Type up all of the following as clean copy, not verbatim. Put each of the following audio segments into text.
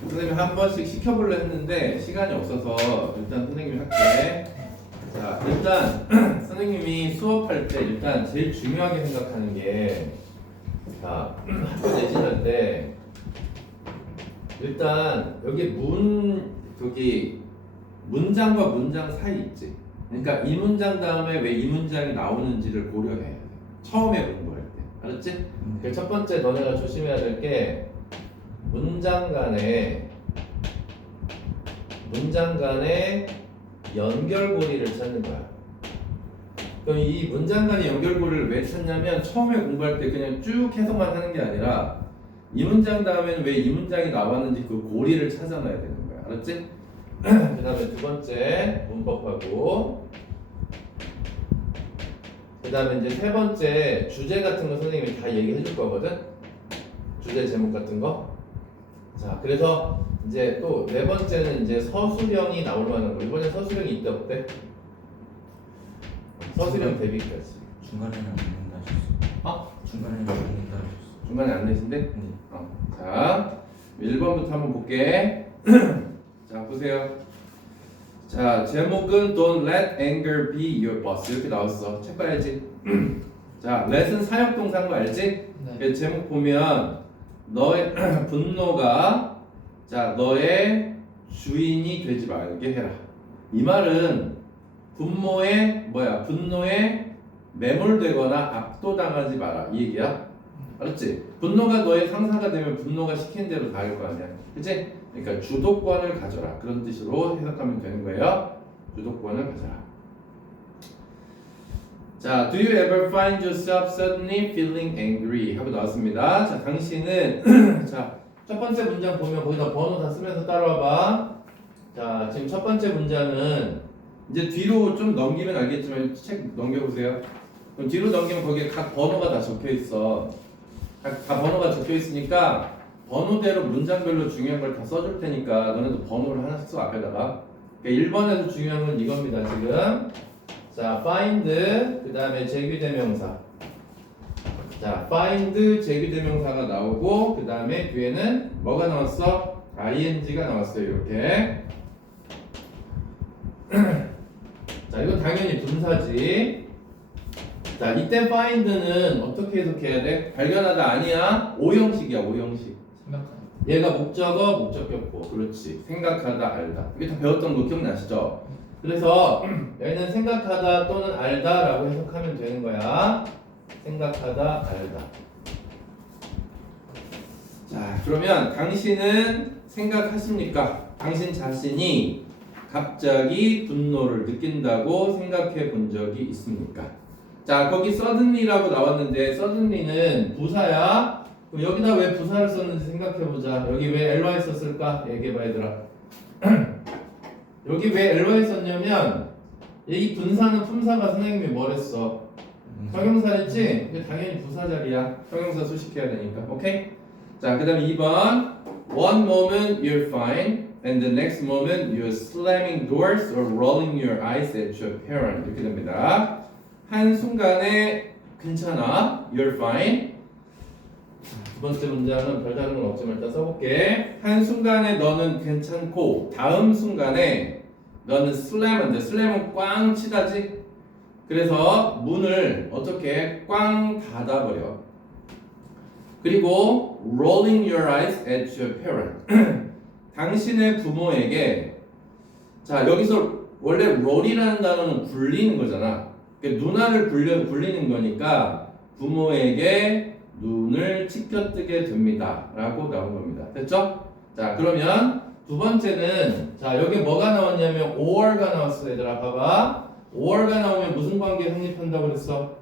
선생님이 한 번씩 시켜보려 했는데 시간이 없어서 일단 선생님이 할게. 자, 일단 선생님이 수업할 때 일단 제일 중요하게 생각하는 게 자, 학교 내신할 때 일단 여기 저기 문장과 문장 사이 있지. 그러니까 이 문장 다음에 왜 이 문장이 나오는지를 고려해야 돼. 처음에 공부할 때. 알았지? 그래서 첫 번째 너네가 조심해야 될 게 문장 간의 연결고리를 찾는 거야. 그럼 이 문장 간의 연결고리를 왜 찾냐면 처음에 공부할 때 그냥 쭉 해석만 하는 게 아니라 이 문장 다음에는 왜 이 문장이 나왔는지 그 고리를 찾아놔야 되는 거야. 알았지? 그 다음에 두 번째 문법하고 그 다음에 이제 세 번째 주제 같은 거 선생님이 다 얘기해 줄 거거든. 주제 제목 같은 거. 자, 그래서 이제 또 네 번째는 이제 서술형이 나올 만한 거. 이번에 서술형이 있대 없대? 서술형 대비까지. 중간에는 안 낸다 하셨어. 중간에는 안 낸다 하셨어. 중간에 안 내신데? 네. 자, 1번부터 한번 볼게. 자, 보세요. 자, 제목은 Don't let anger be your boss. 이렇게 나왔어. 책 봐야지. 자, let은 사역동사인 거 알지? 네. 그 제목 보면 너의 분노가 자, 너의 주인이 되지 말게 해라. 이 말은 분노에 매몰되거나 압도당하지 마라. 이 얘기야. 알았지? 분노가 너의 상사가 되면 분노가 시킨 대로 다 할 거 아니야. 그치? 그러니까 주도권을 가져라. 그런 뜻으로 해석하면 되는 거예요. 주도권을 가져라. 자, do you ever find yourself suddenly feeling angry? 하고 나왔습니다. 자, 당신은 자, 첫 번째 문장 보면 거기다 번호 다 쓰면서 따라와봐. 자, 지금 첫 번째 문장은 이제 뒤로 좀 넘기면 알겠지만 책 넘겨보세요. 그럼 뒤로 넘기면 거기에 각 번호가 다 적혀 있어. 다 번호가 적혀 있으니까 번호대로 문장별로 중요한 걸 다 써줄 테니까 너네도 번호를 하나씩 써 앞에다가. 그러니까 1번에서 중요한 건 이겁니다 지금. 자, find 그 다음에 제규대명사. 자, find 제규대명사가 나오고 그 다음에 뒤에는 뭐가 나왔어? ing가 나왔어요. 이렇게. 자, 이건 당연히 분사지. 자, 이때 find는 어떻게 해석해야 돼? 발견하다 아니야. 오형식이야. 오형식. 생각하는. 얘가 목적어, 목적격보. 그렇지. 생각하다, 알다. 이게 다 배웠던 거 기억나시죠? 그래서 얘는 생각하다 또는 알다라고 해석하면 되는 거야. 생각하다, 알다. 자, 그러면 당신은 생각하십니까? 당신 자신이 갑자기 분노를 느낀다고 생각해 본 적이 있습니까? 자, 거기 suddenly라고 나왔는데 suddenly는 부사야. 그럼 여기다 왜 부사를 썼는지 생각해보자. 여기 왜 ly 썼을까? 얘기해봐 얘들아. 여기 왜 ly 썼냐면 이 분사는 품사가 선생님이 뭐랬어? 형용사랬지? 이게 당연히 부사 자리야. 형용사 수식해야 되니까. 오케이? 자, 그 다음에 2번. One moment you're fine and the next moment you're slamming doors or rolling your eyes at your parent. 이렇게 됩니다. 한순간에 괜찮아. You're fine. 두 번째 문장은 별다른 건 없지만 일단 써볼게. 한순간에 너는 괜찮고 다음 순간에 너는 slam한데 slam은 꽝 치다지. 그래서 문을 어떻게 꽝 닫아버려. 그리고 rolling your eyes at your parent. 당신의 부모에게 자 여기서 원래 roll이라는 단어는 굴리는 거잖아. 그러니까 눈알을 굴리는 거니까 부모에게 눈을 치켜뜨게 됩니다 라고 나온 겁니다. 됐죠? 자, 그러면 두 번째는 자 여기 뭐가 나왔냐면 or가 나왔어. 얘들아 봐봐. or가 나오면 무슨 관계 성립한다고 그랬어?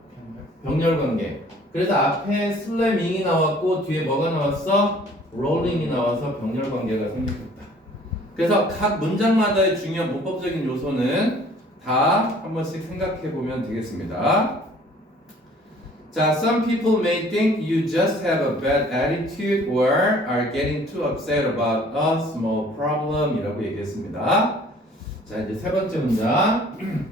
병렬 관계. 그래서 앞에 slamming이 나왔고 뒤에 뭐가 나왔어? rolling이 나와서 병렬 관계가 성립했다. 그래서 각 문장마다의 중요한 문법적인 요소는 다 한 번씩 생각해 보면 되겠습니다. 자, some people may think you just have a bad attitude or are getting too upset about a small problem 이라고 얘기했습니다. 자, 이제 세 번째 문장.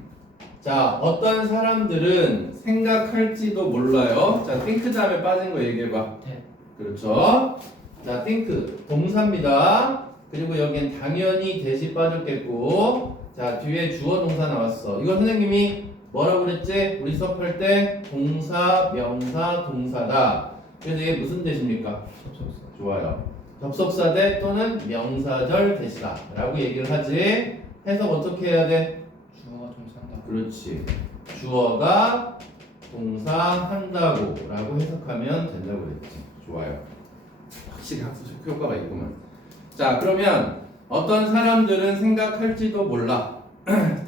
자, 어떤 사람들은 생각할지도 몰라요. 자, think 다음에 빠진 거 얘기해봐. 네. 그렇죠. 자, think 동사입니다. 그리고 여긴 당연히 대시 빠졌겠고 자 뒤에 주어 동사 나왔어. 이거 선생님이 뭐라고 그랬지? 우리 수업할 때 동사, 명사, 동사다. 그래서 이게 무슨 대시입니까? 접속사. 좋아요. 접속사대 또는 명사절 대시다 라고 얘기를 하지. 해석 어떻게 해야 돼? 주어가 동사한다. 그렇지. 주어가 동사한다고 라고 해석하면 된다고 그랬지. 좋아요. 확실히 학습 효과가 있구만. 자 그러면 어떤 사람들은 생각할지도 몰라.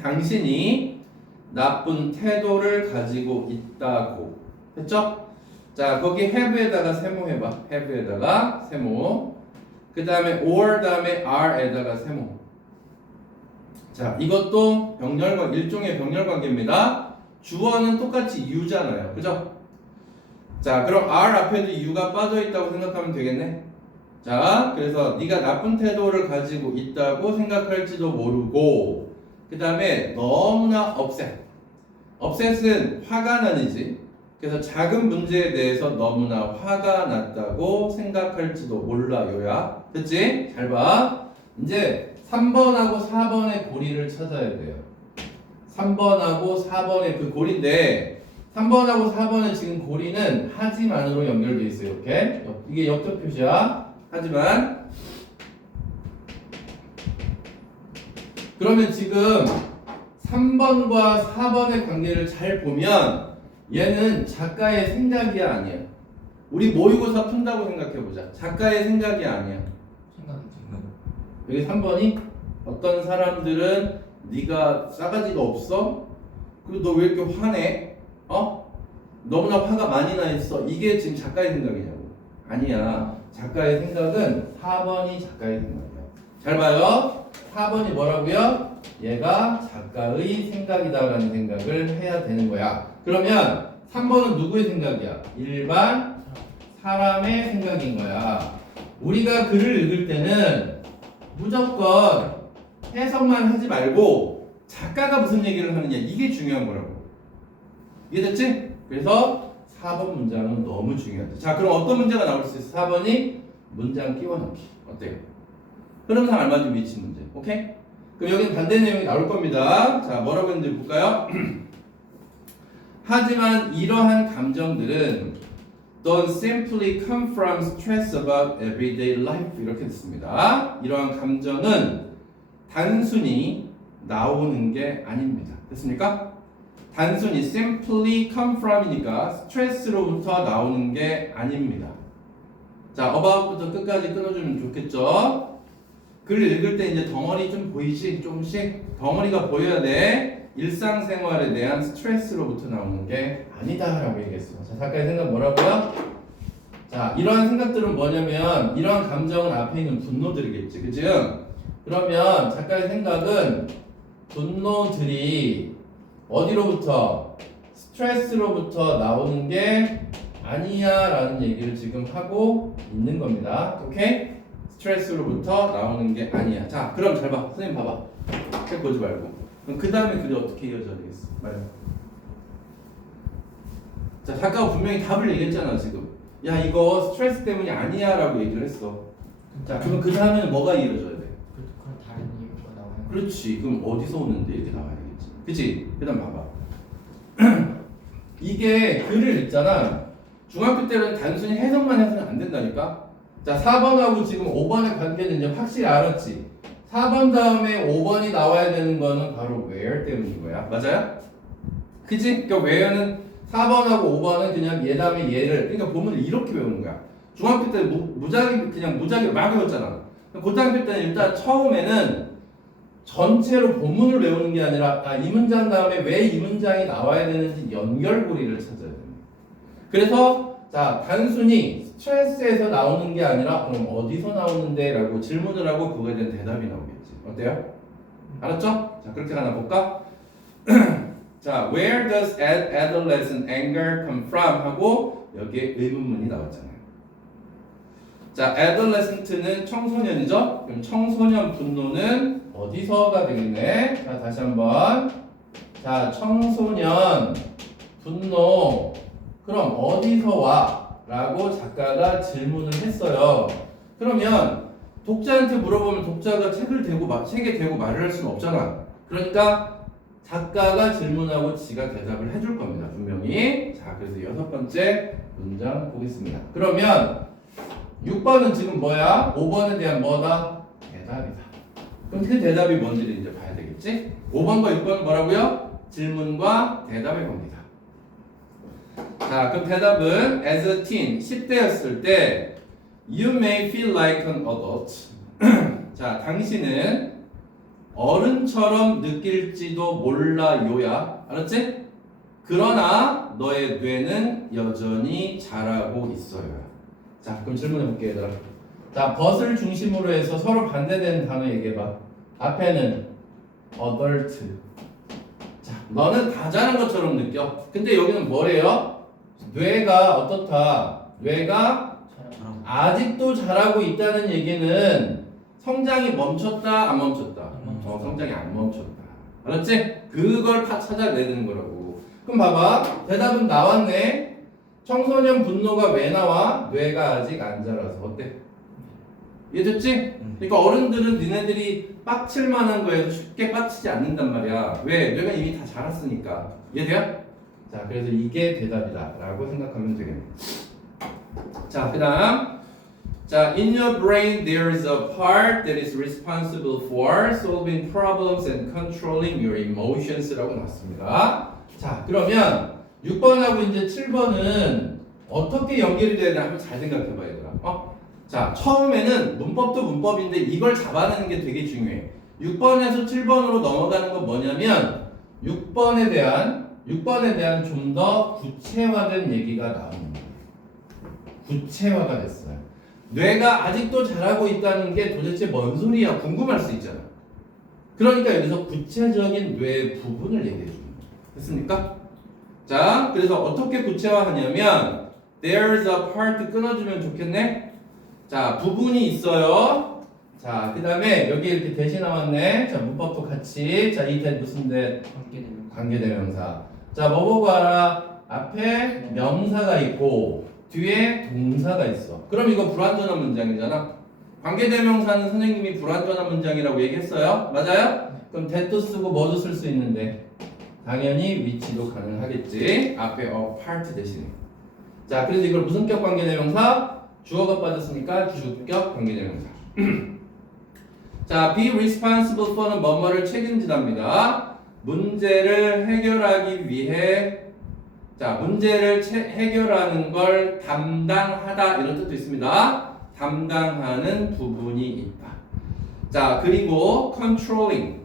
당신이 나쁜 태도를 가지고 있다고 했죠? 자 거기 have에다가 세모 해봐. have에다가 세모. 그 다음에 or 다음에 are에다가 세모. 자 이것도 병렬관 일종의 병렬관계입니다. 주어는 똑같이 you잖아요. 그죠? 자 그럼 are 앞에도 you가 빠져있다고 생각하면 되겠네. 자 그래서 네가 나쁜 태도를 가지고 있다고 생각할지도 모르고 그 다음에 너무나 upset은 화가 나는지 그래서 작은 문제에 대해서 너무나 화가 났다고 생각할지도 몰라요야. 됐지? 잘 봐. 이제 3번하고 4번의 고리를 찾아야 돼요. 3번하고 4번의 그 고리인데 3번하고 4번의 지금 고리는 하지만으로 연결되어 있어요. 이렇게 이게 역적 표시야. 하지만 그러면 지금 3번과 4번의 관계를 잘 보면 얘는 작가의 생각이 아니야. 우리 모의고사 푼다고 생각해보자. 작가의 생각이 아니야. 생각이지. 여기 3번이 어떤 사람들은 네가 싸가지가 없어? 그리고 너 왜 이렇게 화내? 너무나 화가 많이 나 있어. 이게 지금 작가의 생각이냐고. 아니야. 작가의 생각은 4번이 작가의 생각이야. 잘 봐요. 4번이 뭐라고요? 얘가 작가의 생각이다라는 생각을 해야 되는 거야. 그러면 3번은 누구의 생각이야? 일반 사람의 생각인 거야. 우리가 글을 읽을 때는 무조건 해석만 하지 말고 작가가 무슨 얘기를 하느냐 이게 중요한 거라고. 이해됐지? 그래서 4번 문장은 너무 중요하지. 자 그럼 어떤 문제가 나올 수 있어? 4번이 문장 끼워 넣기. 어때요? 흐름상 알맞은 위치 문제. 오케이? 그럼 여기는 반대 내용이 나올 겁니다. 자 뭐라고 했는지 볼까요? 하지만 이러한 감정들은 don't simply come from stress about everyday life 이렇게 됐습니다. 이러한 감정은 단순히 나오는 게 아닙니다. 됐습니까? 단순히 simply come from이니까 스트레스로부터 나오는 게 아닙니다. 자, about부터 끝까지 끊어주면 좋겠죠? 글을 읽을 때 이제 덩어리 좀 보이지? 조금씩 덩어리가 보여야 돼. 일상생활에 대한 스트레스로부터 나오는 게 아니다라고 얘기했어. 자, 작가의 생각 뭐라고요? 자, 이러한 생각들은 뭐냐면 이러한 감정은 앞에 있는 분노들이겠지, 그치? 그러면 작가의 생각은 분노들이 어디로부터? 스트레스로부터 나오는 게 아니야 라는 얘기를 지금 하고 있는 겁니다. 오케이? 스트레스로부터 나오는 게 아니야. 자, 그럼 잘 봐. 선생님 봐봐. 책 보지 말고. 그럼 그 다음에 글이 어떻게 이어져야 되겠어? 말해. 자, 작가가 분명히 답을 얘기했잖아 지금. 야, 이거 스트레스 때문이 아니야 라고 얘기를 했어. 자, 그럼 그 다음에는 뭐가 이어져야 돼? 그럼 다른 이유가 나와요. 그렇지. 그럼 어디서 오는데 이렇게 나와야 되겠지. 그치? 그 다음 봐봐. 이게 글을 읽잖아. 중학교 때는 단순히 해석만 해서는 안 된다니까. 자, 4번하고 지금 5번의 관계는 이제 확실히 알았지. 4번 다음에 5번이 나와야 되는 거는 바로 where 때문인 거야. 맞아요? 그치? 그러니까 where는 4번하고 5번은 그냥 얘 다음에 얘를, 그러니까 보문을 이렇게 외우는 거야. 중학교 때 무작위 막 외웠잖아. 고등학교 때는 일단 처음에는 전체로 본문을 외우는 게 아니라 이 문장 다음에 왜 이 문장이 나와야 되는지 연결고리를 찾아야 됩니다. 그래서 자, 단순히 스트레스에서 나오는 게 아니라 그럼 어디서 나오는데? 라고 질문을 하고 그거에 대한 대답이 나오겠지. 어때요? 알았죠? 자, 그렇게 하나 볼까? 자, where does adolescent anger come from? 하고 여기에 의문문이 나왔잖아요. 자, adolescent는 청소년이죠? 그럼 청소년 분노는 어디서가 되겠네? 자, 다시 한번. 자, 청소년 분노. 그럼 어디서 와? 라고 작가가 질문을 했어요. 그러면 독자한테 물어보면 독자가 책에 대고 말을 할 수는 없잖아. 그러니까 작가가 질문하고 지가 대답을 해줄 겁니다. 분명히. 자, 그래서 6번째 문장 보겠습니다. 그러면 6번은 지금 뭐야? 5번에 대한 뭐다? 대답이다. 그럼 그 대답이 뭔지를 이제 봐야 되겠지? 5번과 6번은 뭐라고요? 질문과 대답의 겁니다. 자, 그럼 대답은 as a teen, 10대였을 때 You may feel like an adult. 자, 당신은 어른처럼 느낄지도 몰라요야. 알았지? 그러나 너의 뇌는 여전히 자라고 있어요. 자, 그럼 질문해 볼게요, 얘들아. 자, 벗을 중심으로 해서 서로 반대되는 단어 얘기해봐. 앞에는 adult. 자, 너는 다 자란 것처럼 느껴. 근데 여기는 뭐래요? 뇌가 어떻다? 뇌가 아직도 자라고 있다는 얘기는 성장이 멈췄다, 안 멈췄다? 성장이 안 멈췄다. 알았지? 그걸 다 찾아내는 거라고. 그럼 봐봐. 대답은 나왔네. 청소년 분노가 왜 나와? 뇌가 아직 안 자라서. 어때? 이해됐지? 그러니까 어른들은 니네들이 빡칠 만한 거에서 쉽게 빡치지 않는단 말이야. 왜? 뇌가 이미 다 자랐으니까. 이해돼요? 자, 그래서 이게 대답이다 라고 생각하면 되겠네. 자, 그 다음. 자, in your brain there is a part that is responsible for solving problems and controlling your emotions 라고 나왔습니다. 자, 그러면 6번하고 이제 7번은 어떻게 연결이 되나 한번 잘 생각해 봐야 되나? 자, 처음에는 문법도 문법인데 이걸 잡아내는 게 되게 중요해. 6번에서 7번으로 넘어가는 건 뭐냐면 6번에 대한 좀 더 구체화된 얘기가 나옵니다. 구체화가 됐어요. 뇌가 아직도 자라고 있다는 게 도대체 뭔 소리야? 궁금할 수 있잖아. 그러니까 여기서 구체적인 뇌 부분을 얘기해 줍니다. 됐습니까? 자, 그래서 어떻게 구체화하냐면 there's a part 끊어주면 좋겠네. 자, 부분이 있어요. 자, 그 다음에 여기 이렇게 대시 나왔네. 자, 문법도 같이. 자, 이 대 무슨 대? 관계대명사. 자, 뭐 보고 알아? 앞에 명사가 있고 뒤에 동사가 있어. 그럼 이거 불완전한 문장이잖아. 관계대명사는 선생님이 불완전한 문장이라고 얘기했어요. 맞아요? 그럼 that도 쓰고 뭐도 쓸 수 있는데 당연히 위치도 가능하겠지. 앞에 part 대신에. 자, 그래서 이걸 무슨격 관계대명사? 주어가 빠졌으니까 주격 관계대명사. 자, be responsible for는 뭐뭐를 책임지답니다. 문제를 해결하기 위해 자, 문제를 해결하는 걸 담당하다 이런 뜻도 있습니다. 담당하는 부분이 있다. 자, 그리고 controlling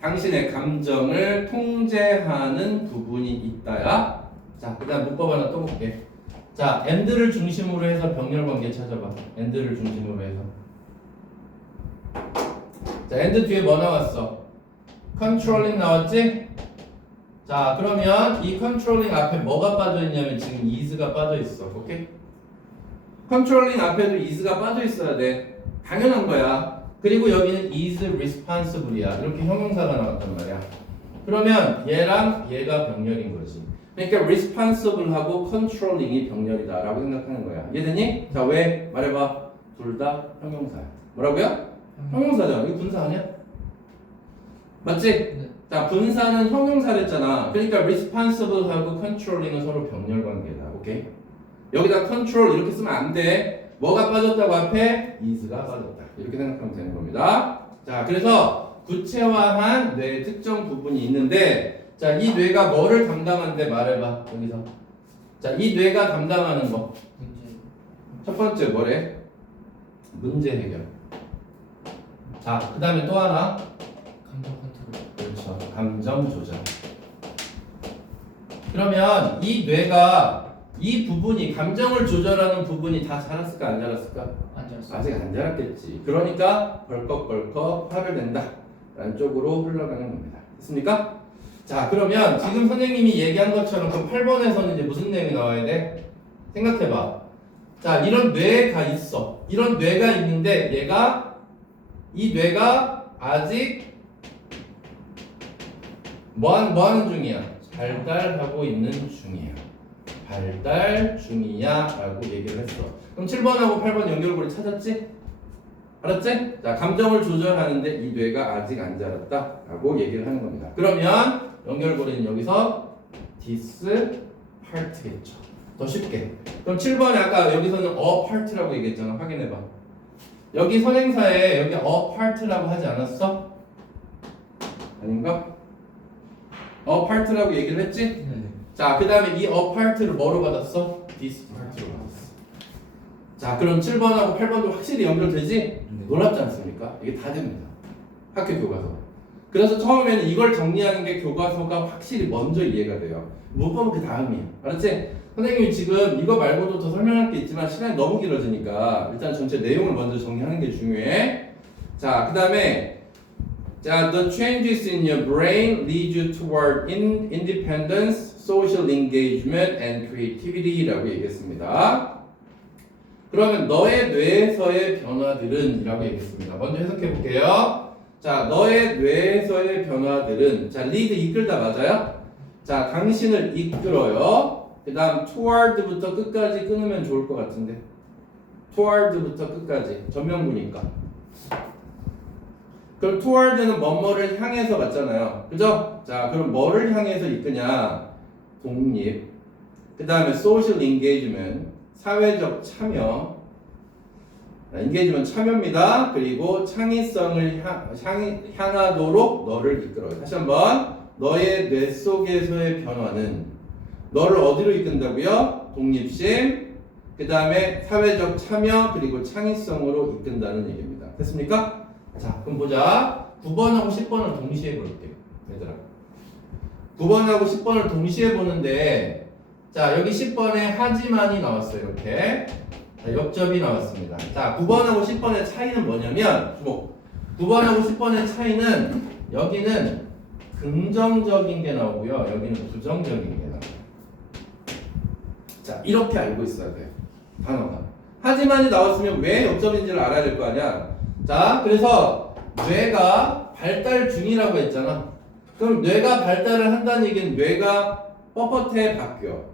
당신의 감정을 통제하는 부분이 있다야. 자, 그 다음 문법 하나 또 볼게. 자, and를 중심으로 해서 병렬 관계 찾아봐. and를 중심으로 해서. 자, and 뒤에 뭐 나왔어? controlling 나왔지? 자, 그러면 이 controlling 앞에 뭐가 빠져있냐면 지금 is가 빠져있어. 오케이? controlling 앞에도 is가 빠져있어야 돼. 당연한 거야. 그리고 여기는 is responsible이야. 이렇게 형용사가 나왔단 말이야. 그러면 얘랑 얘가 병렬인 거지. 그러니까 responsible하고 controlling이 병렬이다 라고 생각하는 거야. 이해되니? 자, 왜? 말해봐. 둘 다 형용사야. 뭐라고요? 형용사잖아. 이거 분사 아니야? 맞지? 네. 자, 분사는 형용사랬잖아. 그러니까 responsible하고 controlling은 서로 병렬 관계다. 오케이? 여기다 control 이렇게 쓰면 안 돼. 뭐가 빠졌다고 앞에? is가 빠졌다. 이렇게 생각하면 되는 겁니다. 자, 그래서 구체화한 뇌 특정 부분이 있는데 자, 이 뇌가 뭐를 담당하는데 말해봐. 여기서. 자, 이 뇌가 담당하는 거. 첫 번째 뭐래? 문제 해결. 자, 그 다음에 또 하나. 감정 컨트롤. 그렇죠. 감정 조절. 그러면 이 뇌가 이 부분이 감정을 조절하는 부분이 다 자랐을까 안 자랐을까? 안 자랐어. 아직 안 자랐겠지. 그러니까 벌컥벌컥 화를 낸다 라는 쪽으로 흘러가는 겁니다. 됐습니까? 자, 그러면 지금 선생님이 얘기한 것처럼 그 8번에서는 이제 무슨 내용이 나와야 돼? 생각해봐. 자, 이런 뇌가 있어. 이런 뇌가 있는데 이 뇌가 아직 뭐 하는 중이야? 발달하고 있는 중이야. 발달 중이야 라고 얘기를 했어. 그럼 7번하고 8번 연결고리 찾았지? 알았지? 자, 감정을 조절하는데 이 뇌가 아직 안 자랐다 라고 얘기를 하는 겁니다. 그러면 연결고리는 여기서 this part겠죠. 더 쉽게. 그럼 7번에 아까 여기서는 a part라고 얘기했잖아. 확인해봐. 여기 선행사에 여기 a part라고 하지 않았어? 아닌가? a part라고 얘기를 했지? 네네. 자, 그 다음에 이 a part를 뭐로 받았어? this part로 받았어. 자, 그럼 7번하고 8번도 확실히 연결되지? 놀랍지 않습니까? 이게 다 됩니다. 학교 교과서. 그래서 처음에는 이걸 정리하는 게 교과서가 확실히 먼저 이해가 돼요. 문법은 그 다음이에요. 알았지? 선생님이 지금 이거 말고도 더 설명할 게 있지만 시간이 너무 길어지니까 일단 전체 내용을 먼저 정리하는 게 중요해. 자, 그 다음에 자, the changes in your brain lead you toward independence, social engagement, and creativity라고 얘기했습니다. 그러면 너의 뇌에서의 변화들은 이라고 얘기했습니다. 먼저 해석해 볼게요. 자, 너의 뇌에서의 변화들은 자, lead 이끌다 맞아요? 자, 당신을 이끌어요. 그 다음 toward부터 끝까지 끊으면 좋을 것 같은데 toward부터 끝까지 전명구니까. 그럼 toward는 뭐뭐를 향해서 맞잖아요. 그죠? 자, 그럼 뭐를 향해서 이끄냐? 독립. 그 다음에 social engagement, 사회적 참여. engagement 참여입니다. 그리고 창의성을 향하도록 너를 이끌어요. 다시 한번. 너의 뇌 속에서의 변화는 너를 어디로 이끈다고요? 독립심, 그 다음에 사회적 참여, 그리고 창의성으로 이끈다는 얘기입니다. 됐습니까? 자, 그럼 보자. 9번하고 10번을 동시에 볼게요. 얘들아. 9번하고 10번을 동시에 보는데 자, 여기 10번에 하지만이 나왔어요. 이렇게. 자, 역접이 나왔습니다. 자, 9번하고 10번의 차이는 뭐냐면 주목. 9번하고 10번의 차이는 여기는 긍정적인 게 나오고요. 여기는 부정적인 게 나와요. 자, 이렇게 알고 있어야 돼요. 단어가. 하지만이 나왔으면 왜 역접인지를 알아야 될 거 아니야. 자, 그래서 뇌가 발달 중이라고 했잖아. 그럼 뇌가 발달을 한다는 얘기는 뇌가 뻣뻣해 바뀌어.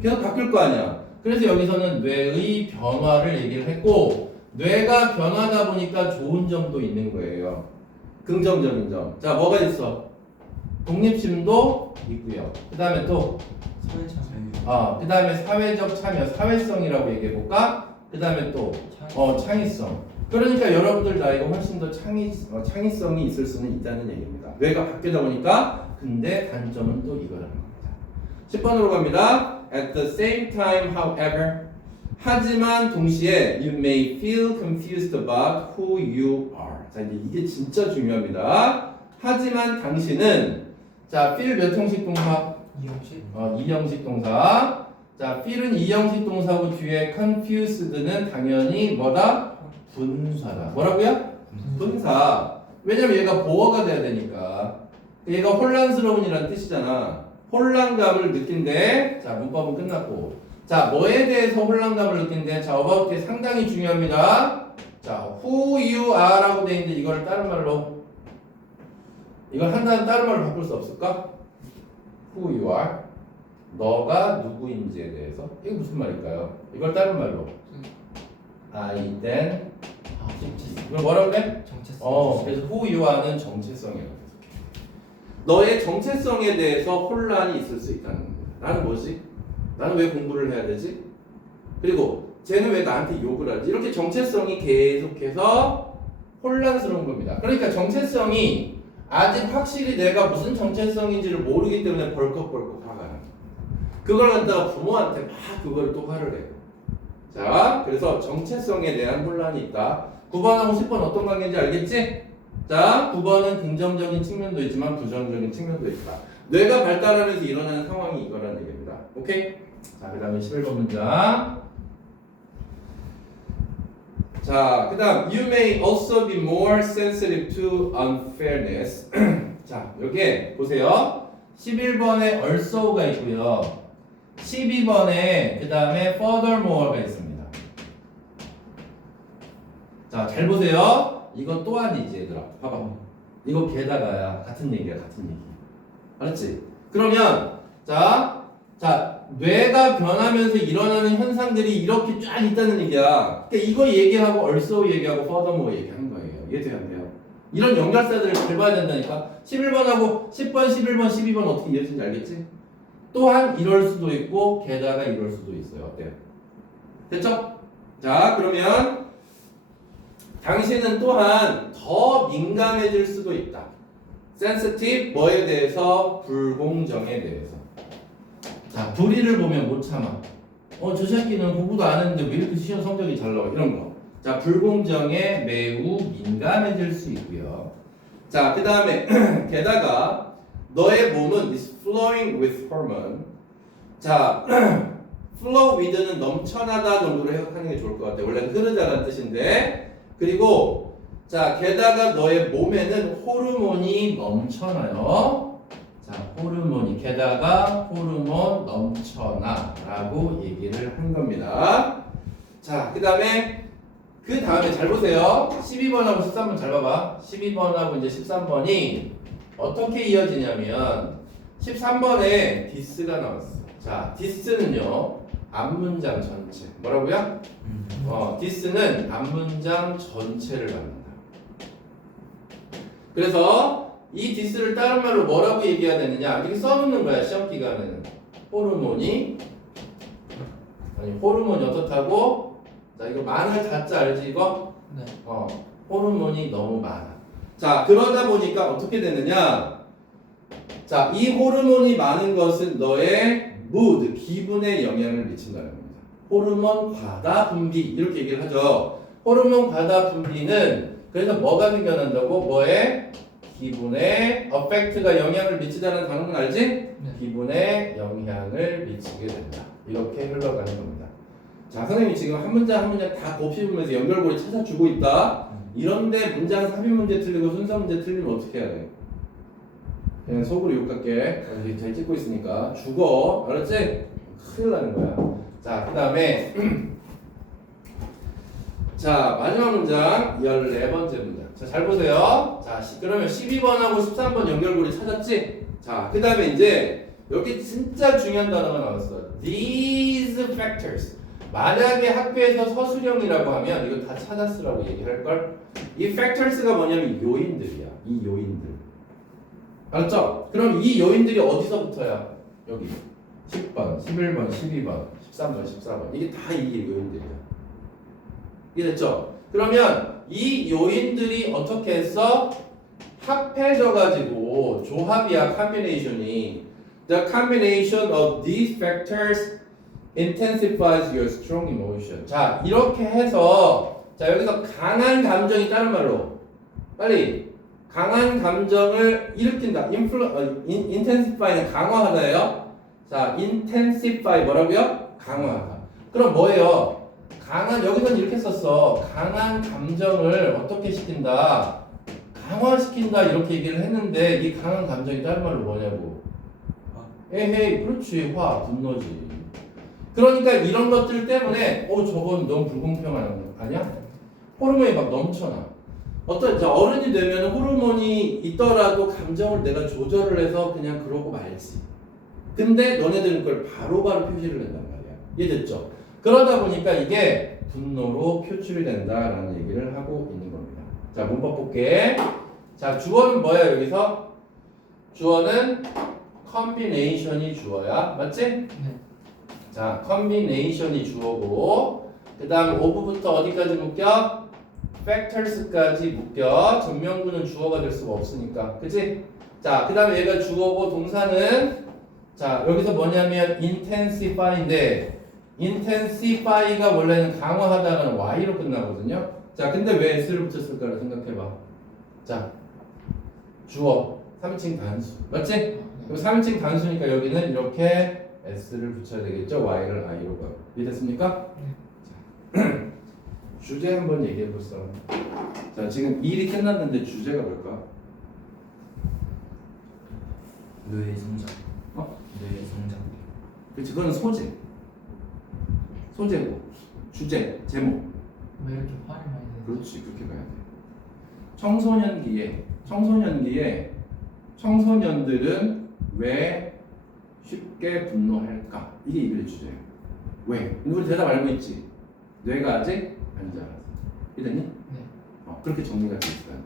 계속 바뀔 거 아니야. 그래서 여기서는 뇌의 변화를 얘기를 했고 뇌가 변하다 보니까 좋은 점도 있는 거예요. 긍정적인 점. 자, 뭐가 있어? 독립심도 있고요. 그 다음에 또 그 다음에 사회적 참여, 사회성이라고 얘기해 볼까? 그 다음에 또 창의성. 그러니까 여러분들 나이가 훨씬 더 창의성이 있을 수는 있다는 얘기입니다. 뇌가 바뀌다 보니까 근데 단점은 또 이거라는 겁니다. 10번으로 갑니다. At the same time, however, 하지만 동시에 you may feel confused about who you are. 자, 이게 진짜 중요합니다. 하지만 당신은 자, feel 몇 형식 동사? 이형식 동사. 자, feel은 이형식 동사고 뒤에 confused는 당연히 뭐다? 분사다. 뭐라고요? 분사. 왜냐면 얘가 보어가 돼야 되니까. 얘가 혼란스러운이라는 뜻이잖아. 혼란감을 느낀대. 자, 문법은 끝났고. 자, 뭐에 대해서 혼란감을 느낀대? 자, about 게 상당히 중요합니다. 자, who you are라고 돼 있는데 이걸 다른 말로 이걸 한다는 다른 말로 바꿀 수 없을까? Who you are. 너가 누구인지에 대해서. 이게 무슨 말일까요? 이걸 다른 말로. I then. 이걸 뭐라고 그래? 정체성. 그래서 who you are는 정체성이라고 해석해. 너의 정체성에 대해서 혼란이 있을 수 있다는 겁니다. 나는 뭐지? 나는 왜 공부를 해야 되지? 그리고 쟤는 왜 나한테 욕을 하지? 이렇게 정체성이 계속해서 혼란스러운 겁니다. 그러니까 정체성이 아직 확실히 내가 무슨 정체성인지를 모르기 때문에 벌컥벌컥 화가 나. 그걸 갖다가 부모한테 막 그걸 또 화를 해. 자, 그래서 정체성에 대한 혼란이 있다. 9번하고 10번 어떤 관계인지 알겠지? 자, 9번은 긍정적인 측면도 있지만 부정적인 측면도 있다. 뇌가 발달하면서 일어나는 상황이 이거라는 얘기입니다. 오케이? 자, 그 다음에 11번 문장. 자, 그 다음 You may also be more sensitive to unfairness. 자, 여기에 보세요. 11번에 also가 있고요. 12번에 그 다음에 furthermore가 있습니다. 자, 잘 보세요. 이거 또한이지 얘들아. 봐봐. 이거 게다가야. 같은 얘기야, 같은 얘기. 알았지? 그러면 자 뇌가 변하면서 일어나는 현상들이 이렇게 쫙 있다는 얘기야. 그러니까 이거 얘기하고 also 얘기하고 furthermore 얘기하는 거예요. 이해돼야 안 돼요? 이런 연결사들을 잘 봐야 된다니까. 11번하고 10번, 11번, 12번 어떻게 이어지는지 알겠지? 또한 이럴 수도 있고 게다가 이럴 수도 있어요. 어때요? 됐죠? 자, 그러면 당신은 또한 더 민감해질 수도 있다. sensitive 뭐에 대해서? 불공정에 대해서. 자, 불의를 보면 못 참아. 저 새끼는 공부도 안 했는데 왜 이렇게 시험 성적이 잘 나와? 이런 거. 자, 불공정에 매우 민감해질 수 있고요. 자, 그 다음에 게다가 너의 몸은 is flowing with hormone. 자, flow with는 넘쳐나다 정도로 해석하는 게 좋을 것 같아요. 원래는 흐르다라는 뜻인데. 그리고 자, 게다가 너의 몸에는 호르몬이 넘쳐나요. 자, 호르몬이 게다가 호르몬 넘쳐나라고 얘기를 한 겁니다. 자, 그 다음에 잘 보세요. 12번하고 13번 잘 봐봐. 12번하고 이제 13번이 어떻게 이어지냐면 13번에 디스가 나왔어. 자, 디스는요 앞문장 전체. 뭐라고요? 디스는 앞문장 전체를 말한다. 그래서 이 디스를 다른 말로 뭐라고 얘기해야 되느냐? 이렇게 써놓는 거야 시험 기간에는. 호르몬이 어떻다고? 자, 이거 많을 자자 알지 이거? 네. 호르몬이 너무 많아. 자, 그러다 보니까 어떻게 되느냐? 자, 이 호르몬이 많은 것은 너의 mood, 기분에 영향을 미친다는 겁니다. 호르몬 과다 분비 이렇게 얘기를 하죠. 호르몬 과다 분비는 그래서 뭐가 생겨난다고? 뭐에? 기분에 affect가 영향을 미치다는 단어는 알지? 네. 기분에 영향을 미치게 된다. 이렇게 흘러가는 겁니다. 자, 선생님이 지금 한 문장 한 문장 다 곱씹으면서 연결고리 찾아주고 있다. 이런데 문장 삽입 문제 틀리고 순서 문제 틀리면 어떻게 해야 돼? 그냥 속으로 욕할게. 잘 찍고 있으니까 죽어. 알았지? 큰일 나는 거야. 자, 그 다음에 자, 마지막 문장 14번째 문장. 자, 잘 보세요. 자, 그러면 12번하고 13번 연결고리 찾았지? 자, 그 다음에 이제 여기 진짜 중요한 단어가 나왔어. These factors. 만약에 학교에서 서술형이라고 하면 이거 다 찾았으라고 얘기할걸? 이 factors가 뭐냐면 요인들이야. 이 요인들. 알았죠? 그럼 이 요인들이 어디서부터야? 여기 10번, 11번, 12번, 13번, 14번. 이게 다 이게 요인들이야. 이해됐죠? 그러면 이 요인들이 어떻게 했어? 합해져 가지고 조합이야. combination이. The combination of these factors intensifies your strong emotion. 자, 이렇게 해서 자, 여기서 강한 감정이 다른 말로 빨리 강한 감정을 일으킨다. intensify는 강화하다예요. 자, intensify 뭐라고요? 강화하다. 그럼 뭐예요? 여기서는 이렇게 썼어. 강한 감정을 어떻게 시킨다? 강화시킨다 이렇게 얘기를 했는데 이 강한 감정이 다른 말로 뭐냐고? 에헤이, 그렇지. 분노지. 그러니까 이런 것들 때문에 저건 너무 불공평한 거 아니야? 호르몬이 막 넘쳐나. 어른이 되면 호르몬이 있더라도 감정을 내가 조절을 해서 그냥 그러고 말지. 근데 너네들은 그걸 바로바로 표시를 한단 말이야. 이해됐죠? 그러다 보니까 이게 분노로 표출이 된다라는 얘기를 하고 있는 겁니다. 자, 문법 볼게. 자, 주어는 뭐야 여기서? 주어는 combination이 주어야. 맞지? 네. 자, combination이 주어고 그 다음 of부터 어디까지 묶여? factors까지 묶여. 전명구는 주어가 될 수가 없으니까. 그치? 자, 그 다음에 얘가 주어고 동사는 자, 여기서 뭐냐면 intensify인데 intensify가 원래는 강화하다는 y로 끝나거든요. 자, 근데 왜 s를 붙였을까를 생각해봐. 자, 주어 3인칭 단수. 맞지? 그럼 3인칭 단수니까 여기는 이렇게 s를 붙여야 되겠죠. y를 i로 가고. 이해됐습니까? 자, 주제 한번 얘기해 볼 사람. 자, 지금 일이 끝났는데 주제가 뭘까? 뇌의 성장. 뇌의 성장. 그렇지, 그건 소재고 주제, 제목. 왜 이렇게 화를 많이 내지? 그렇지, 그렇게 가야 돼. 청소년기에 청소년들은 왜 쉽게 분노할까? 이게 이별 주제예요. 왜? 우리 대답 알고 있지? 뇌가 아직 안 자라서. 이랬니? 네. 그렇게 정리가 돼 있어요.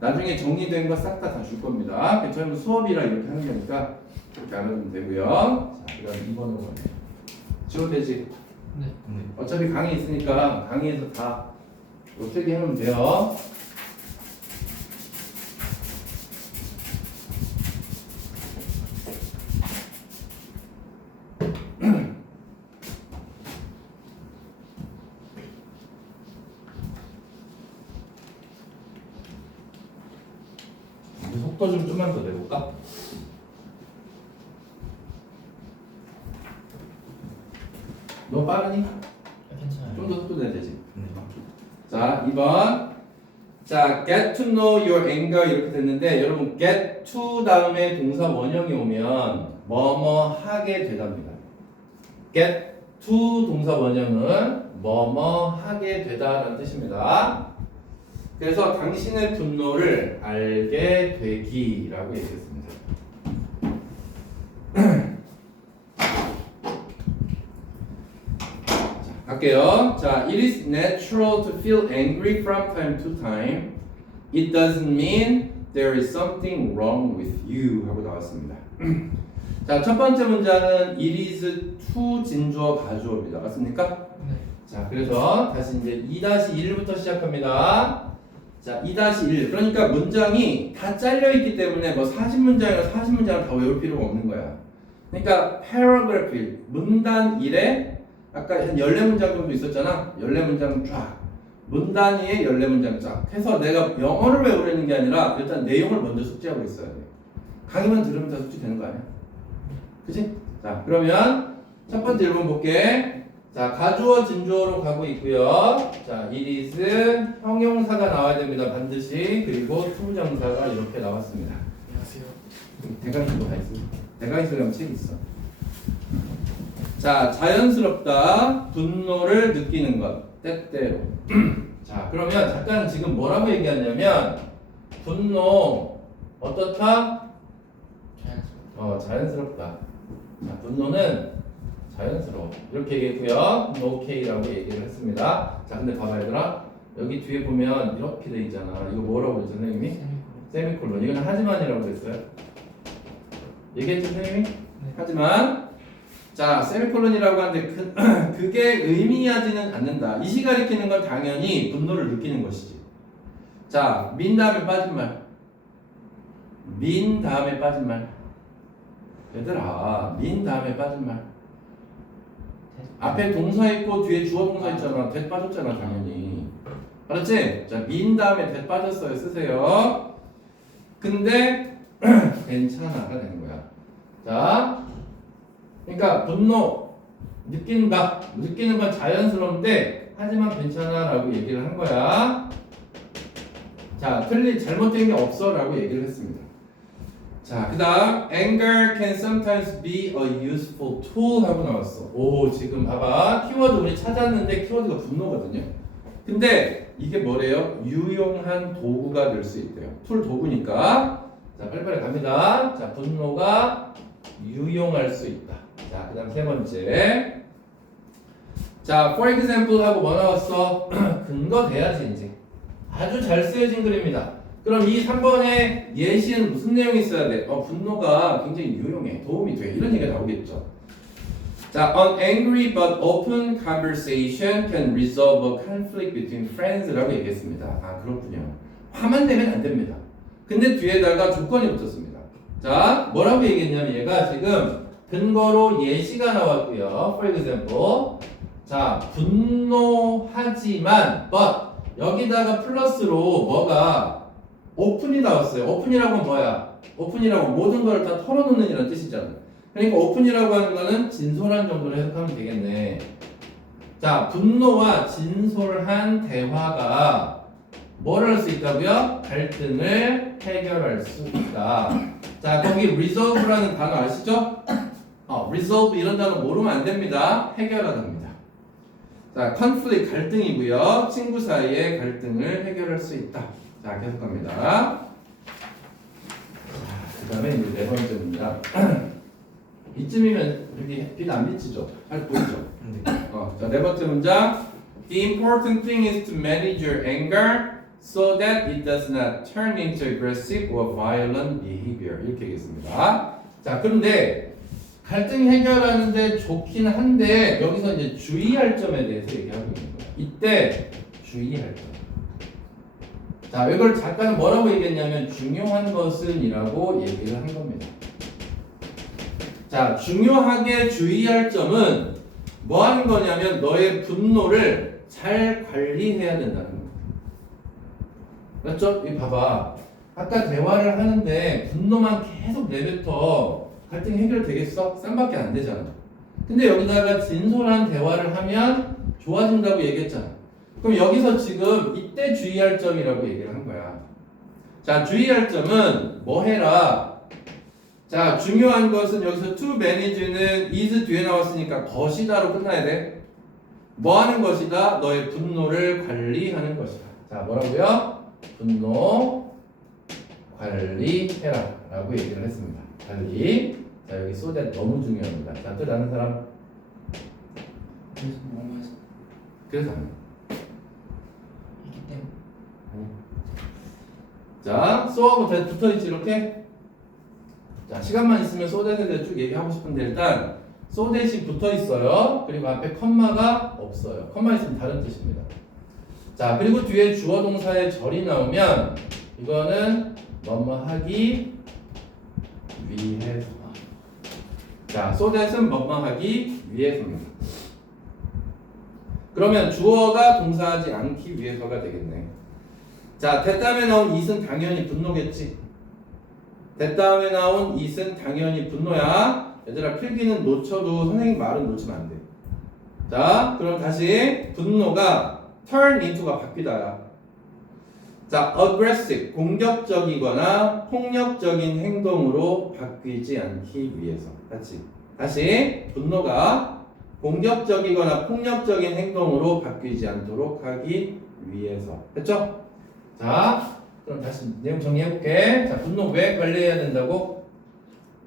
나중에 정리된 거 싹 다 줄 겁니다. 저는 수업이라 이렇게 하는 거니까 그렇게 알아두면 되고요. 자, 그다음 2번으로 가네. 지워되지? 네. 어차피 강의 있으니까 강의에서 다 어떻게 하면 돼요. 속도 좀 좀만 더 내볼까? 너무 빠르니? 괜찮아요. 좀 더 속도 내야 되지. 네. 자, 2번. 자, get to know your anger 이렇게 됐는데 여러분 get to 다음에 동사 원형이 오면 뭐뭐 하게 되답니다. get to 동사 원형은 뭐뭐 하게 되다라는 뜻입니다. 그래서 당신의 분노를 알게 되기라고 얘기했습니다. 자, 갈게요. 자, it is natural to feel angry from time to time. It doesn't mean there is something wrong with you 하고 나왔습니다. 자, 첫 번째 문장은 it is to 진주어 가주어입니다. 맞습니까? 네. 자, 그래서 다시 이제 2-1부터 시작합니다. 자, 2-1. 그러니까 문장이 다 잘려 있기 때문에 뭐 40문장이나 40문장을 다 외울 필요가 없는 거야. 그러니까 paragraph 1, 문단 1에 아까 한 14문장 정도 있었잖아. 14문장 쫙. 문단 2에 14문장 쫙. 해서 내가 영어를 외우려는 게 아니라 일단 내용을 먼저 숙지하고 있어야 돼. 강의만 들으면 다 숙지되는 거 아니야? 그치? 자, 그러면 첫 번째 1번 볼게. 자, 가주어 진주어로 가고 있고요. 자, it is 형용사가 나와야 됩니다. 반드시. 그리고 투부정사가 이렇게 나왔습니다. 안녕하세요. 대강의도 다 있어. 대강의서라면 책 있어. 자, 자연스럽다. 분노를 느끼는 것. 때때로. 자, 그러면 잠깐 지금 뭐라고 얘기하냐면 분노 어떻다? 자연스럽다. 자연스럽다. 자, 분노는 자연스러워. 이렇게 얘기했고요. 오케이라고 얘기를 했습니다. 자, 근데 봐봐 얘들아. 여기 뒤에 보면 이렇게 돼 있잖아. 이거 뭐라고 그랬죠, 선생님이? 세미콜론. 이건 하지만이라고 그랬어요. 얘기했죠, 선생님이? 네. 하지만 자, 세미콜론이라고 하는데 그게 의미하지는 않는다. 이시 가리키는 건 당연히 분노를 느끼는 것이지. 자, 민 다음에 빠진 말. 민 다음에 빠진 말. 얘들아, 민 다음에 빠진 말. 앞에 동사 있고 뒤에 주어 동사 있잖아. that 빠졌잖아, 당연히. 알았지? 자, 민 다음에 that 빠졌어요. 쓰세요. 근데 괜찮아가 되는 거야. 자, 그러니까 분노 느낀다. 느끼는 건 자연스러운데 하지만 괜찮아라고 얘기를 한 거야. 자, 잘못된 게 없어라고 얘기를 했습니다. 자, 그다음 anger can sometimes be a useful tool 하고 나왔어. 오, 지금 봐봐. 키워드 우리 찾았는데 키워드가 분노거든요. 근데 이게 뭐래요? 유용한 도구가 될 수 있대요. 툴 도구니까. 자, 빨리빨리 갑니다. 자, 분노가 유용할 수 있다. 자, 그다음 세 번째. 자, for example 하고 뭐 나왔어? 근거 돼야지 이제. 아주 잘 쓰여진 글입니다. 그럼 이 3번의 예시는 무슨 내용이 있어야 돼? 분노가 굉장히 유용해. 도움이 돼. 이런 얘기가 나오겠죠. 자, an angry but open conversation can resolve a conflict between friends라고 얘기했습니다. 아, 그렇군요. 화만 내면 안 됩니다. 근데 뒤에다가 조건이 붙었습니다. 자, 뭐라고 얘기했냐면 얘가 지금 근거로 예시가 나왔고요. For example. 자, 분노하지만 but 여기다가 플러스로 뭐가 오픈이 나왔어요. 오픈이라고 하면 뭐야? 오픈이라고 모든 걸 다 털어놓는 이런 뜻이잖아. 그러니까 오픈이라고 하는 거는 진솔한 정도로 해석하면 되겠네. 자, 분노와 진솔한 대화가 뭘 할 수 있다고요? 갈등을 해결할 수 있다. 자, 거기 resolve라는 단어 아시죠? resolve 이런 단어 모르면 안 됩니다. 해결하답니다. 자, conflict 갈등이고요. 친구 사이의 갈등을 해결할 수 있다. 자, 계속 갑니다. 그 다음에 이제 네 번째 문장. 이 이쯤이면 여기 빛 안 비치죠? 잘 보이죠? 네. 자, 네 번째 문장. The important thing is to manage your anger so that it does not turn into aggressive or violent behavior. 이렇게 얘기했습니다. 자, 그런데 갈등 해결하는데 좋긴 한데 여기서 이제 주의할 점에 대해서 얘기하고 있는 거예요. 이때 주의할 점. 자, 이걸 작가는 뭐라고 얘기했냐면 중요한 것은이라고 얘기를 한 겁니다. 자, 중요하게 주의할 점은 뭐 하는 거냐면 너의 분노를 잘 관리해야 된다는 거예요. 맞죠? 이 봐봐. 아까 대화를 하는데 분노만 계속 내뱉어. 갈등 해결되겠어? 쌈밖에 안 되잖아. 근데 여기다가 진솔한 대화를 하면 좋아진다고 얘기했잖아. 그럼 여기서 지금 이때 주의할 점이라고 얘기를 한 거야. 자, 주의할 점은 뭐 해라? 자, 중요한 것은 여기서 to manage는 is 뒤에 나왔으니까 것이다로 끝나야 돼. 뭐 하는 것이다? 너의 분노를 관리하는 것이다. 자, 뭐라고요? 분노 관리해라 라고 얘기를 했습니다. 관리. 자, 여기 so that 너무 중요합니다. 자, 뜻 아는 사람? 그래서 뭔가 그래서 안 해. 있기 때문에. 자, so하고 that 붙어있지 이렇게? 자, 시간만 있으면 so that에 대해 쭉 얘기하고 싶은데 일단 so that이 붙어있어요. 그리고 앞에 컴마가 없어요. 컴마 있으면 다른 뜻입니다. 자, 그리고 뒤에 주어 동사의 절이 나오면 이거는 뭐뭐 하기 위해서. 자, so that은 뭐뭐 하기 위해서입니다. 그러면 주어가 동사하지 않기 위해서가 되겠네. 자, that 다음에 나온 it은 당연히 분노겠지. that 다음에 나온 it은 당연히 분노야. 얘들아, 필기는 놓쳐도 선생님 말은 놓치면 안 돼. 자, 그럼 다시 분노가 turn into가 바뀌다야. 자, aggressive, 공격적이거나 폭력적인 행동으로 바뀌지 않기 위해서. 다시 분노가 공격적이거나 폭력적인 행동으로 바뀌지 않도록 하기 위해서. 됐죠? 자, 그럼 다시 내용 정리해볼게. 자, 분노 왜 관리해야 된다고?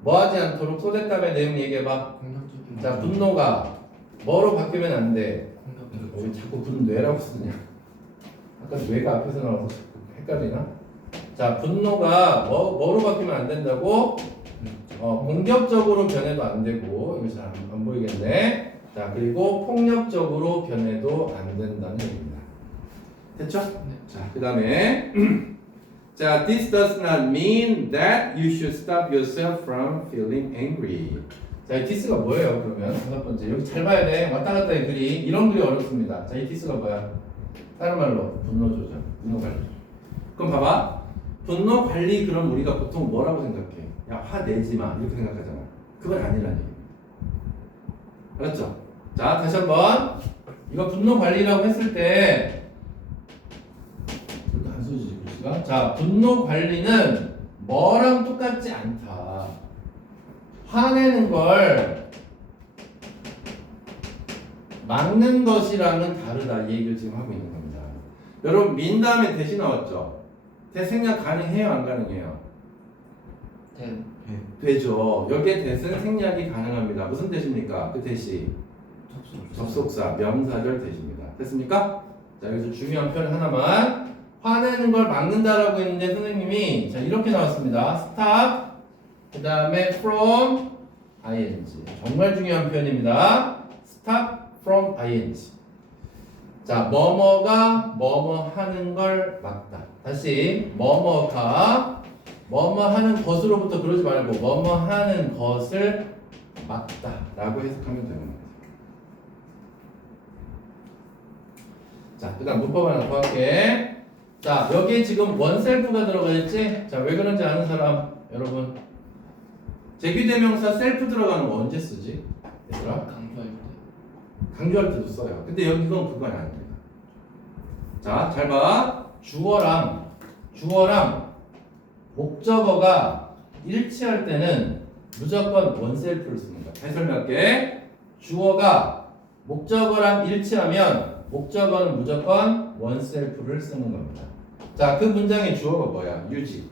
뭐 하지 않도록 소대답의 내용 얘기해봐. 공격적인. 자, 분노가 뭐로 바뀌면 안 돼? 공격적. 왜 자꾸 분뇌라고 쓰냐? 아까 뇌가 앞에서 나와서 자꾸 헷갈리나? 자, 분노가 뭐로 바뀌면 안 된다고? 공격적으로 변해도 안 되고, 이거 잘 안 보이겠네. 자, 그리고 폭력적으로 변해도 안 된다는 얘기입니다. 됐죠? 네. 자, 그 다음에 자, this does not mean that you should stop yourself from feeling angry. 자, 이 this가 뭐예요? 그러면 다섯 번째 여기 잘 봐야 돼. 왔다 갔다의 글이 이런 글이 어렵습니다. 자, 이 this가 뭐야? 다른 말로 분노 조절, 분노 관리. 그럼 봐봐. 분노 관리 그럼 우리가 보통 뭐라고 생각해? 야, 화 내지 마 이렇게 생각하잖아. 그건 아니라는 얘기. 알았죠? 자, 다시 한번 이거 분노 관리라고 했을 때 안 써지지 글씨가. 자, 분노 관리는 뭐랑 똑같지 않다. 화내는 걸 막는 것이랑은 다르다. 이 얘기를 지금 하고 있는 겁니다. 여러분, 민 다음에 대시 나왔죠? 대 생략 가능해요? 안 가능해요? 네. 되죠. 여기에 대는 생략이 가능합니다. 무슨 대시입니까? 그 대시 접속사, 명사절 대시입니다. 됐습니까? 자, 여기서 중요한 표현 하나만. 화내는 걸 막는다라고 했는데 선생님이 자 이렇게 나왔습니다. stop 그 다음에 from ing. 정말 중요한 표현입니다. stop from ing. 자, 뭐뭐가 뭐뭐 하는 걸 막다. 다시 뭐뭐가 뭐뭐 하는 것으로부터 그러지 말고 뭐뭐 하는 것을 막다라고 해석하면 되는 겁니다. 자, 그 다음 문법 하나 더 할게. 자, 여기에 지금 원셀프가 들어가 있지? 자, 왜 그런지 아는 사람? 여러분, 제규대명사 셀프 들어가는 거 언제 쓰지? 얘들아? 강조할 때. 강조할 때도 써요. 근데 여기 이건 그건 아닙니다. 자, 잘 봐. 주어랑 목적어가 일치할 때는 무조건 원셀프를 씁니다. 다시 설명할게. 주어가 목적어랑 일치하면 목적어는 무조건 원셀프를 쓰는 겁니다. 자, 그 문장의 주어가 뭐야? 유지.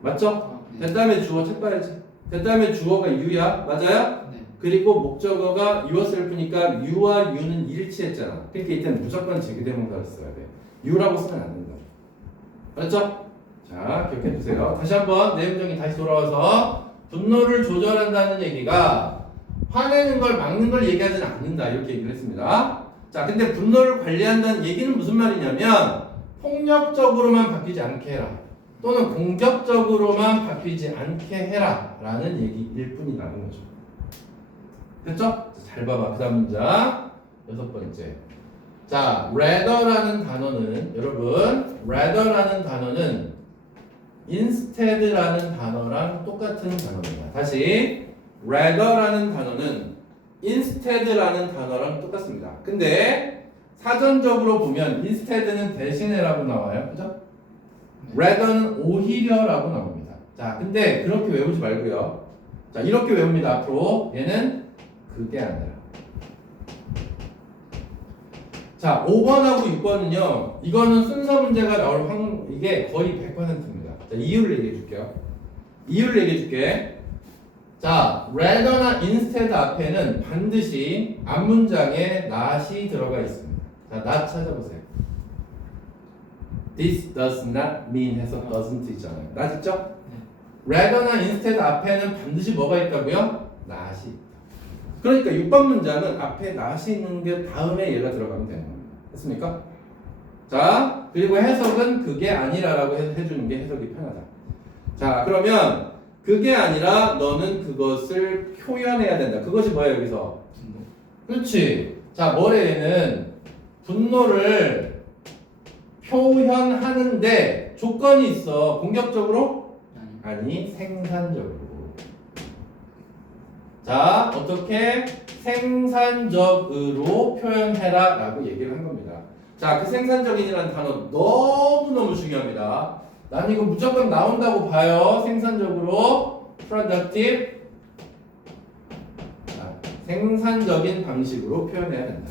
맞죠? 된 다음에 주어 책 봐야지. 그 다음에 주어가 you야. 맞아요? 네. 그리고 목적어가 yourself니까 you와 you는 일치했잖아. 그러니까 이때는 무조건 제기대명사를 써야 돼. you라고 쓰면 안 된다. 알았죠? 자, 기억해 두세요. 다시 한번 내용 정리 다시 돌아와서 분노를 조절한다는 얘기가 화내는 걸 막는 걸 얘기하지는 않는다. 이렇게 얘기를 했습니다. 자, 근데 분노를 관리한다는 얘기는 무슨 말이냐면 폭력적으로만 바뀌지 않게 해라. 또는 공격적으로만 바뀌지 않게 해라. 라는 얘기일 뿐이라는 거죠. 됐죠? 잘 봐봐. 그 다음 문장. 6번째. 자, rather라는 단어는 여러분 rather라는 단어는 instead라는 단어랑 똑같은 단어입니다. 다시 rather라는 단어는 instead라는 단어랑 똑같습니다. 근데 사전적으로 보면 instead는 대신에라고 나와요. 그죠? rather는 오히려라고 나옵니다. 자, 근데 그렇게 외우지 말고요. 자, 이렇게 외웁니다. 앞으로 얘는 그게 아니라. 자, 5번하고 6번은요. 이거는 순서 문제가 나올 확률 이게 거의 100%입니다. 자, 이유를 얘기해 줄게요. 이유를 얘기해 줄게. 자, rather나 instead 앞에는 반드시 앞문장에 not이 들어가 있습니다. 자, not 찾아보세요. This does not mean 해서 doesn't 있잖아요. not 있죠? rather나 instead 앞에는 반드시 뭐가 있다고요? not이 있다. 그러니까 6번 문장은 앞에 not이 있는 게 다음에 얘가 들어가면 되는 겁니다. 됐습니까? 자, 그리고 해석은 그게 아니라라고 해주는 게 해석이 편하다. 자, 그러면 그게 아니라 너는 그것을 표현해야 된다. 그것이 뭐야 여기서? 분노. 그렇지. 자, 뭐래는 분노를 표현하는데 조건이 있어. 공격적으로? 아니, 생산적으로. 자, 어떻게? 생산적으로 표현해라 라고 얘기를 한 겁니다. 자, 그 생산적인이라는 단어 너무너무 중요합니다. 난 이거 무조건 나온다고 봐요. 생산적으로 productive. 자, 생산적인 방식으로 표현해야 된다.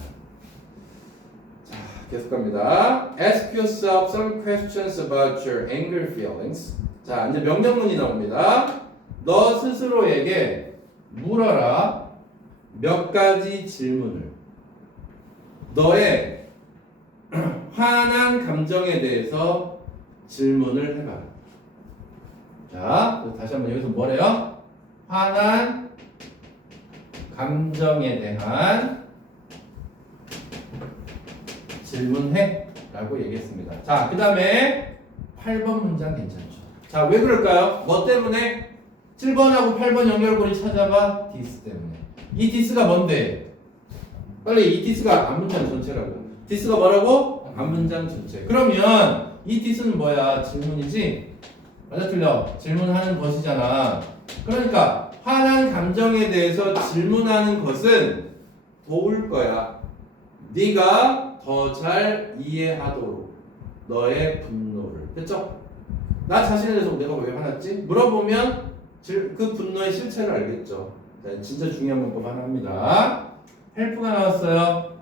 자, 계속 갑니다. Ask yourself some questions about your anger feelings. 자, 이제 명령문이 나옵니다. 너 스스로에게 물어라. 몇 가지 질문을. 너의 화난 감정에 대해서 질문을 해봐라. 자, 다시 한번 여기서 뭐래요? 화난 감정에 대한 질문해 라고 얘기했습니다. 자, 그 다음에 8번 문장 괜찮죠? 자, 왜 그럴까요? 뭐 때문에? 7번하고 8번 연결고리 찾아봐. this 때문에. 이 this가 뭔데? 빨리 이 this가 앞문장 전체라고. this가 뭐라고? 앞문장 전체. 그러면 이 this는 뭐야? 질문이지? 맞아 틀려? 질문하는 것이잖아. 그러니까 화난 감정에 대해서 질문하는 것은 도울 거야. 네가 더 잘 이해하도록 너의 분노를. 됐죠? 나 자신에 대해서 내가 왜 화났지? 물어보면 그 분노의 실체를 알겠죠. 자, 진짜 중요한 문법 하나 합니다. help가 나왔어요.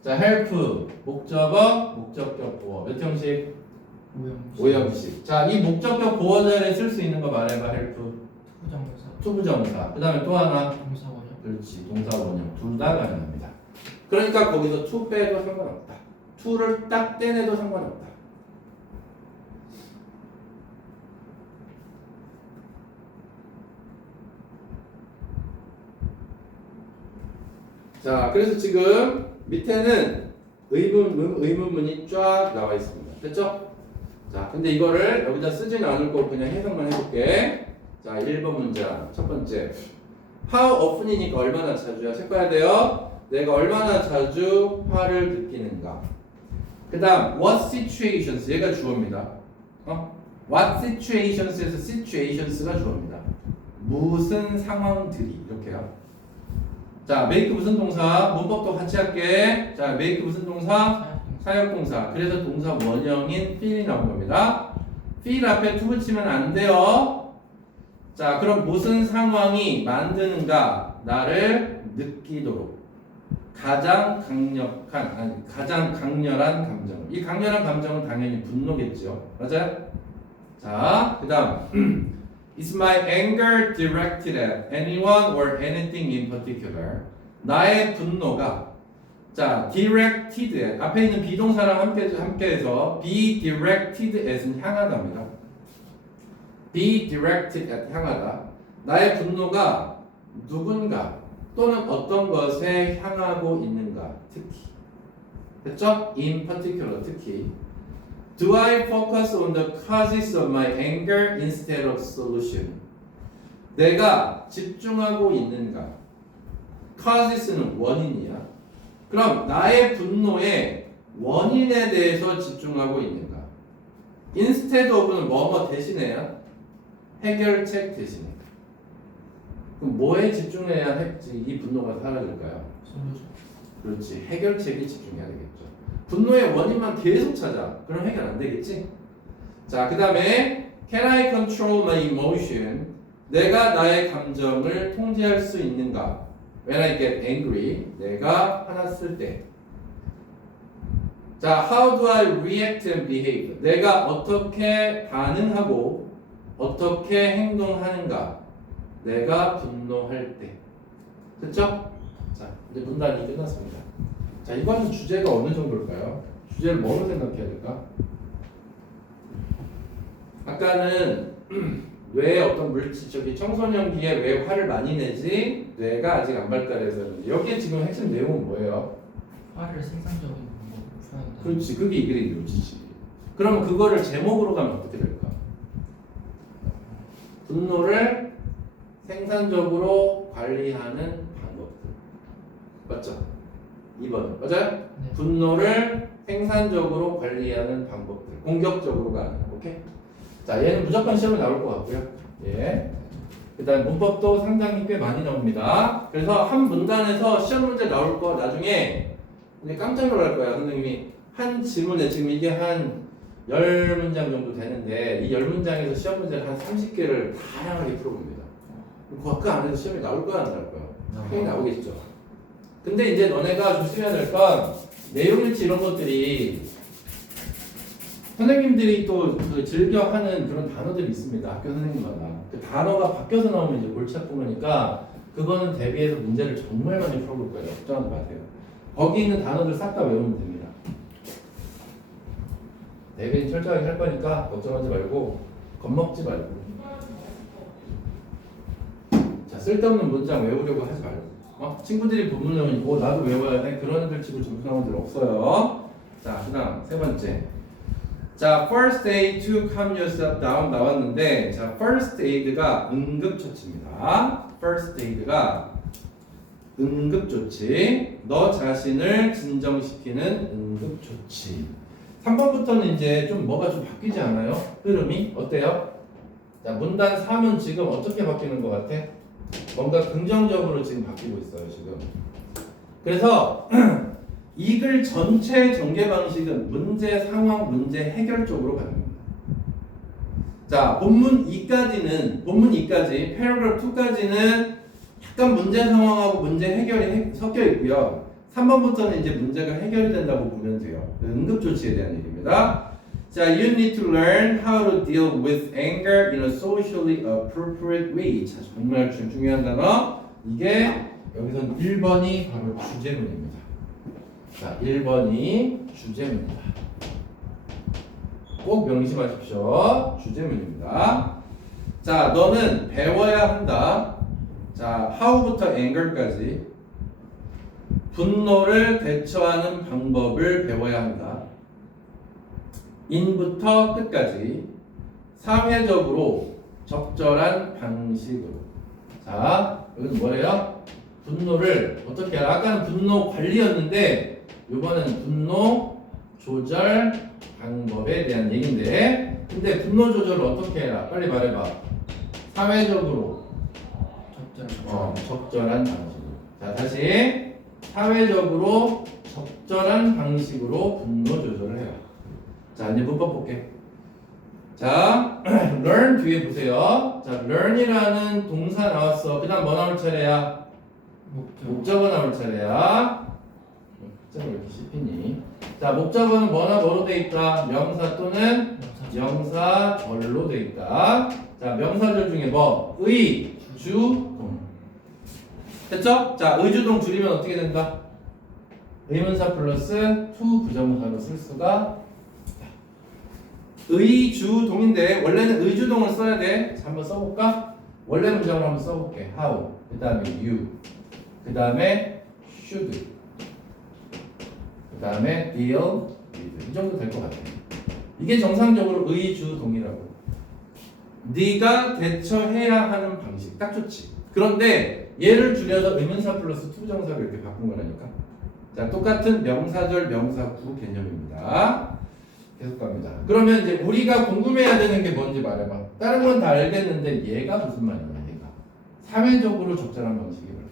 자, help 목적어, 목적격 보어 몇 형식? 5형식. 자, 이 목적격 보어 자리에 쓸 수 있는 거 말해봐. help 투부정사. 그 다음에 또 하나 동사원형. 그렇지, 동사원형. 둘 다 가능합니다. 그러니까 거기서 to 빼도 상관없다. to를 딱 떼내도 상관없다. 자, 그래서 지금 밑에는 의문문이 쫙 나와 있습니다. 됐죠? 자, 근데 이거를 여기다 쓰지는 않을 거고 그냥 해석만 해볼게. 자, 1번 문장. 첫 번째. How often이니까 얼마나 자주야? 체크해야 돼요. 내가 얼마나 자주 화를 느끼는가. 그 다음, what situations. 얘가 주어입니다. what situations에서 situations가 주어입니다. 무슨 상황들이. 이렇게요. 자, make 무슨 동사? 문법도 같이 할게. 자, make 무슨 동사? 사역동사. 그래서 동사 원형인 feel이 나온 겁니다. feel 앞에 to 붙이면 안 돼요. 자, 그럼 무슨 상황이 만드는가? 나를 느끼도록. 가장 강렬한 감정. 이 강렬한 감정은 당연히 분노겠죠. 맞아요? 자, 그 다음. Is my anger directed at anyone or anything in particular? 나의 분노가 자, directed at 앞에 있는 비동사랑 함께해서 be directed at은 향하다입니다. be directed at 향하다. 나의 분노가 누군가 또는 어떤 것에 향하고 있는가 특히 됐죠? In particular 특히 Do I focus on the causes of my anger instead of solution? 내가 집중하고 있는가? causes는 원인이야. 그럼 나의 분노의 원인에 대해서 집중하고 있는가? instead of는 뭐뭐 대신에야? 해결책 대신에. 그럼 뭐에 집중해야 이 분노가 사라질까요? 솔루션. 그렇지. 해결책에 집중해야 되겠죠. 분노의 원인만 계속 찾아. 그럼 해결 안 되겠지? 자, 그 다음에 Can I control my emotion? 내가 나의 감정을 통제할 수 있는가? When I get angry, 내가 화났을 때. 자, How do I react and behave? 내가 어떻게 반응하고 어떻게 행동하는가? 내가 분노할 때. 됐죠? 자, 이제 문단이 끝났습니다. 자, 이거는 주제가 어느 정도일까요? 주제를 뭐로 생각해야 될까? 아까는 왜 어떤 물질적인 청소년기에 왜 화를 많이 내지? 뇌가 아직 안 발달해서 그런지. 여기에 지금 핵심 내용은 뭐예요? 화를 생산적인 방법으로 풀어야 된다. 그렇지, 그게 이게 이루어지지. 그러면 그거를 제목으로 가면 어떻게 될까? 분노를 생산적으로 관리하는 방법들. 맞죠? 2번 맞아요? 네. 분노를 생산적으로 관리하는 방법들. 공격적으로 가는. 오케이? 자, 얘는 무조건 시험에 나올 것 같고요. 예. 그다음 문법도 상당히 꽤 많이 나옵니다. 그래서 한 문단에서 시험 문제 나올 거 나중에 이제 깜짝 놀랄 거야. 선생님이 한 지문에 지금 이게 한 10문장 정도 되는데 이 10문장에서 시험 문제를 한 30개를 다양하게 풀어봅니다. 그 안에서 시험에 나올 거야 안 나올 거야? 당연히 나오겠죠. 근데 이제 너네가 조심해야 될 건 내용일치 이런 것들이 선생님들이 또그 즐겨하는 그런 단어들이 있습니다. 학교 선생님마다 그 단어가 바뀌어서 나오면 이제 골치 아픈 거니까 그거는 대비해서 문제를 정말 많이 풀어볼 거예요. 걱정하지 마세요. 거기 있는 단어들 싹 다 외우면 됩니다. 대비는 철저하게 할 거니까 걱정하지 말고 겁먹지 말고 자 쓸데없는 문장 외우려고 하지 말고 친구들이 본문을 읽고 나도 외워야 돼 그런 애들 치고 점수 나온 애들 없어요. 자 그다음 세 번째 자 first aid to calm yourself down 나왔는데 자 first aid가 응급처치입니다. first aid가 응급조치 너 자신을 진정시키는 응급조치 3번부터는 이제 좀 뭐가 좀 바뀌지 않아요? 흐름이 어때요? 자 문단 3은 지금 어떻게 바뀌는 것 같아? 뭔가 긍정적으로 지금 바뀌고 있어요 지금. 그래서 이 글 전체 전개 방식은 문제 상황 문제 해결 쪽으로 가는 겁니다. 자 본문 2까지 패러그래프 2까지는 약간 문제 상황하고 문제 해결이 섞여 있고요. 3번부터는 이제 문제가 해결이 된다고 보면 돼요. 응급조치에 대한 얘기입니다. 자, you need to learn how to deal with anger in a socially appropriate way. 자, 정말 중요한 단어. 이게 여기서는 1번이 바로 주제문입니다. 자, 1번이 주제문입니다. 꼭 명심하십시오. 주제문입니다. 자, 너는 배워야 한다. 자, how부터 anger까지 분노를 대처하는 방법을 배워야 한다. 인부터 끝까지 사회적으로 적절한 방식으로. 자, 여기는 뭐래요? 분노를 어떻게 해라? 아까는 분노 관리였는데 이번에는 분노 조절 방법에 대한 얘기인데 근데 분노 조절을 어떻게 해라? 빨리 말해봐. 사회적으로 적절한 방식으로. 자, 다시 사회적으로 적절한 방식으로 분노 조절을 해라. 자, 이제 문법 볼게. 자, learn 뒤에 보세요. 자, learn이라는 동사 나왔어. 그 다음 뭐 나올 차례야? 목적어 나올 차례야. 목적어 왜 이렇게 씹히니? 자, 목적어는 뭐나 뭐로 돼 있다? 명사 또는 명사절로 돼 있다. 자, 명사절 중에 뭐? 의, 주, 동. 됐죠? 자, 의주동 줄이면 어떻게 된다? 의문사 플러스 to 부정사로 쓸 수가 있다. 의주동인데 원래는 의주동을 써야 돼. 자, 한번 써볼까? 원래 문장을 한번 써볼게. how, 그 다음에 you, 그 다음에 should, 그 다음에 deal with. 이 정도 될 것 같아. 이게 정상적으로 의주동이라고. 네가 대처해야 하는 방식 딱 좋지. 그런데 얘를 줄여서 의문사 플러스 투부정사로 이렇게 바꾼 거라니까. 자, 똑같은 명사절 명사구 개념입니다. 계속 갑니다. 그러면 이제 우리가 궁금해야 되는 게 뭔지 말해봐. 다른 건 다 알겠는데 얘가 무슨 말이냐, 얘가. 사회적으로 적절한 방식이 뭘까?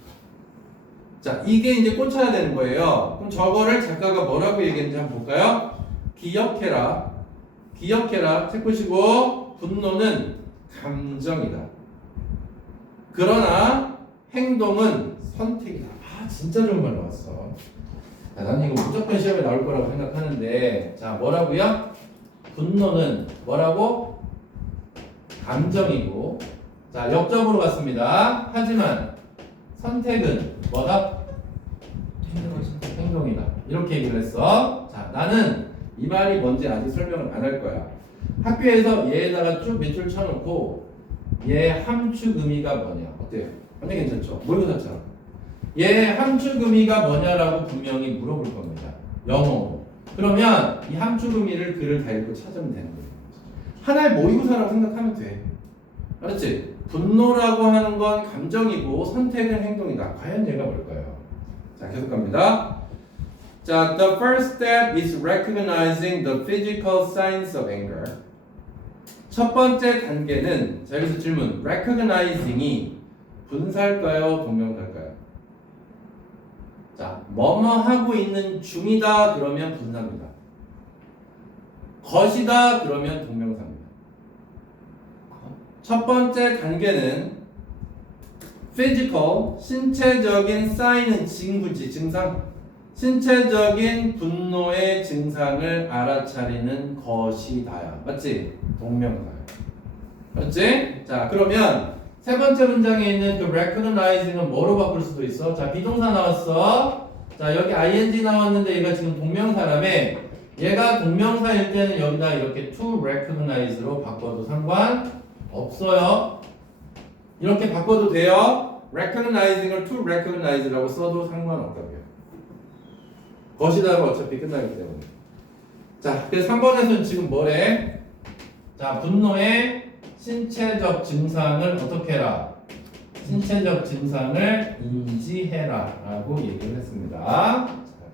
자, 이게 이제 꽂혀야 되는 거예요. 그럼 저거를 작가가 뭐라고 얘기했는지 한번 볼까요? 기억해라. 기억해라. 책 보시고 분노는 감정이다. 그러나 행동은 선택이다. 아, 진짜 좋은 말 나왔어. 자, 나는 이거 무조건 시험에 나올 거라고 생각하는데, 자, 뭐라고요? 분노는 뭐라고? 감정이고, 자, 역적으로 갔습니다. 하지만 선택은 뭐다? 행동이다. 이렇게 얘기를 했어. 자, 나는 이 말이 뭔지 아직 설명을 안 할 거야. 학교에서 얘에다가 쭉 몇 줄 쳐놓고 얘 함축 의미가 뭐냐? 어때요? 완전 괜찮죠? 모의고사처럼. 얘 함축 의미가 뭐냐라고 분명히 물어볼 겁니다. 영어로. 그러면 이 함축 의미를 글을 다 읽고 찾으면 되는 거예요. 하나의 모의고사라고 생각하면 돼. 알았지? 분노라고 하는 건 감정이고 선택은 행동이다. 과연 얘가 뭘까요? 자, 계속 갑니다. 자, the first step is recognizing the physical signs of anger. 첫 번째 단계는, 자, 여기서 질문, recognizing이 분사일까요? 동명사일까요? 자, 뭐뭐 하고 있는 중이다 그러면 분사입니다. 것이다 그러면 동명사입니다. 첫 번째 단계는 physical, 신체적인 sign은 징후지, 증상. 신체적인 분노의 증상을 알아차리는 것이다야. 맞지? 동명사야. 맞지? 자, 그러면 세 번째 문장에 있는 그 recognizing은 뭐로 바꿀 수도 있어? 자, 비동사 나왔어. 자, 여기 ing 나왔는데 얘가 지금 동명사라며. 얘가 동명사일 때는 여기다 이렇게 to recognize로 바꿔도 상관없어요. 이렇게 바꿔도 돼요. recognizing을 to recognize라고 써도 상관없다고요. 것이다가 어차피 끝나기 때문에. 자, 그래서 3번에서는 지금 뭐래? 자, 분노의 신체적 증상을 어떻게 해라? 신체적 증상을 인지해라 라고 얘기를 했습니다. 자,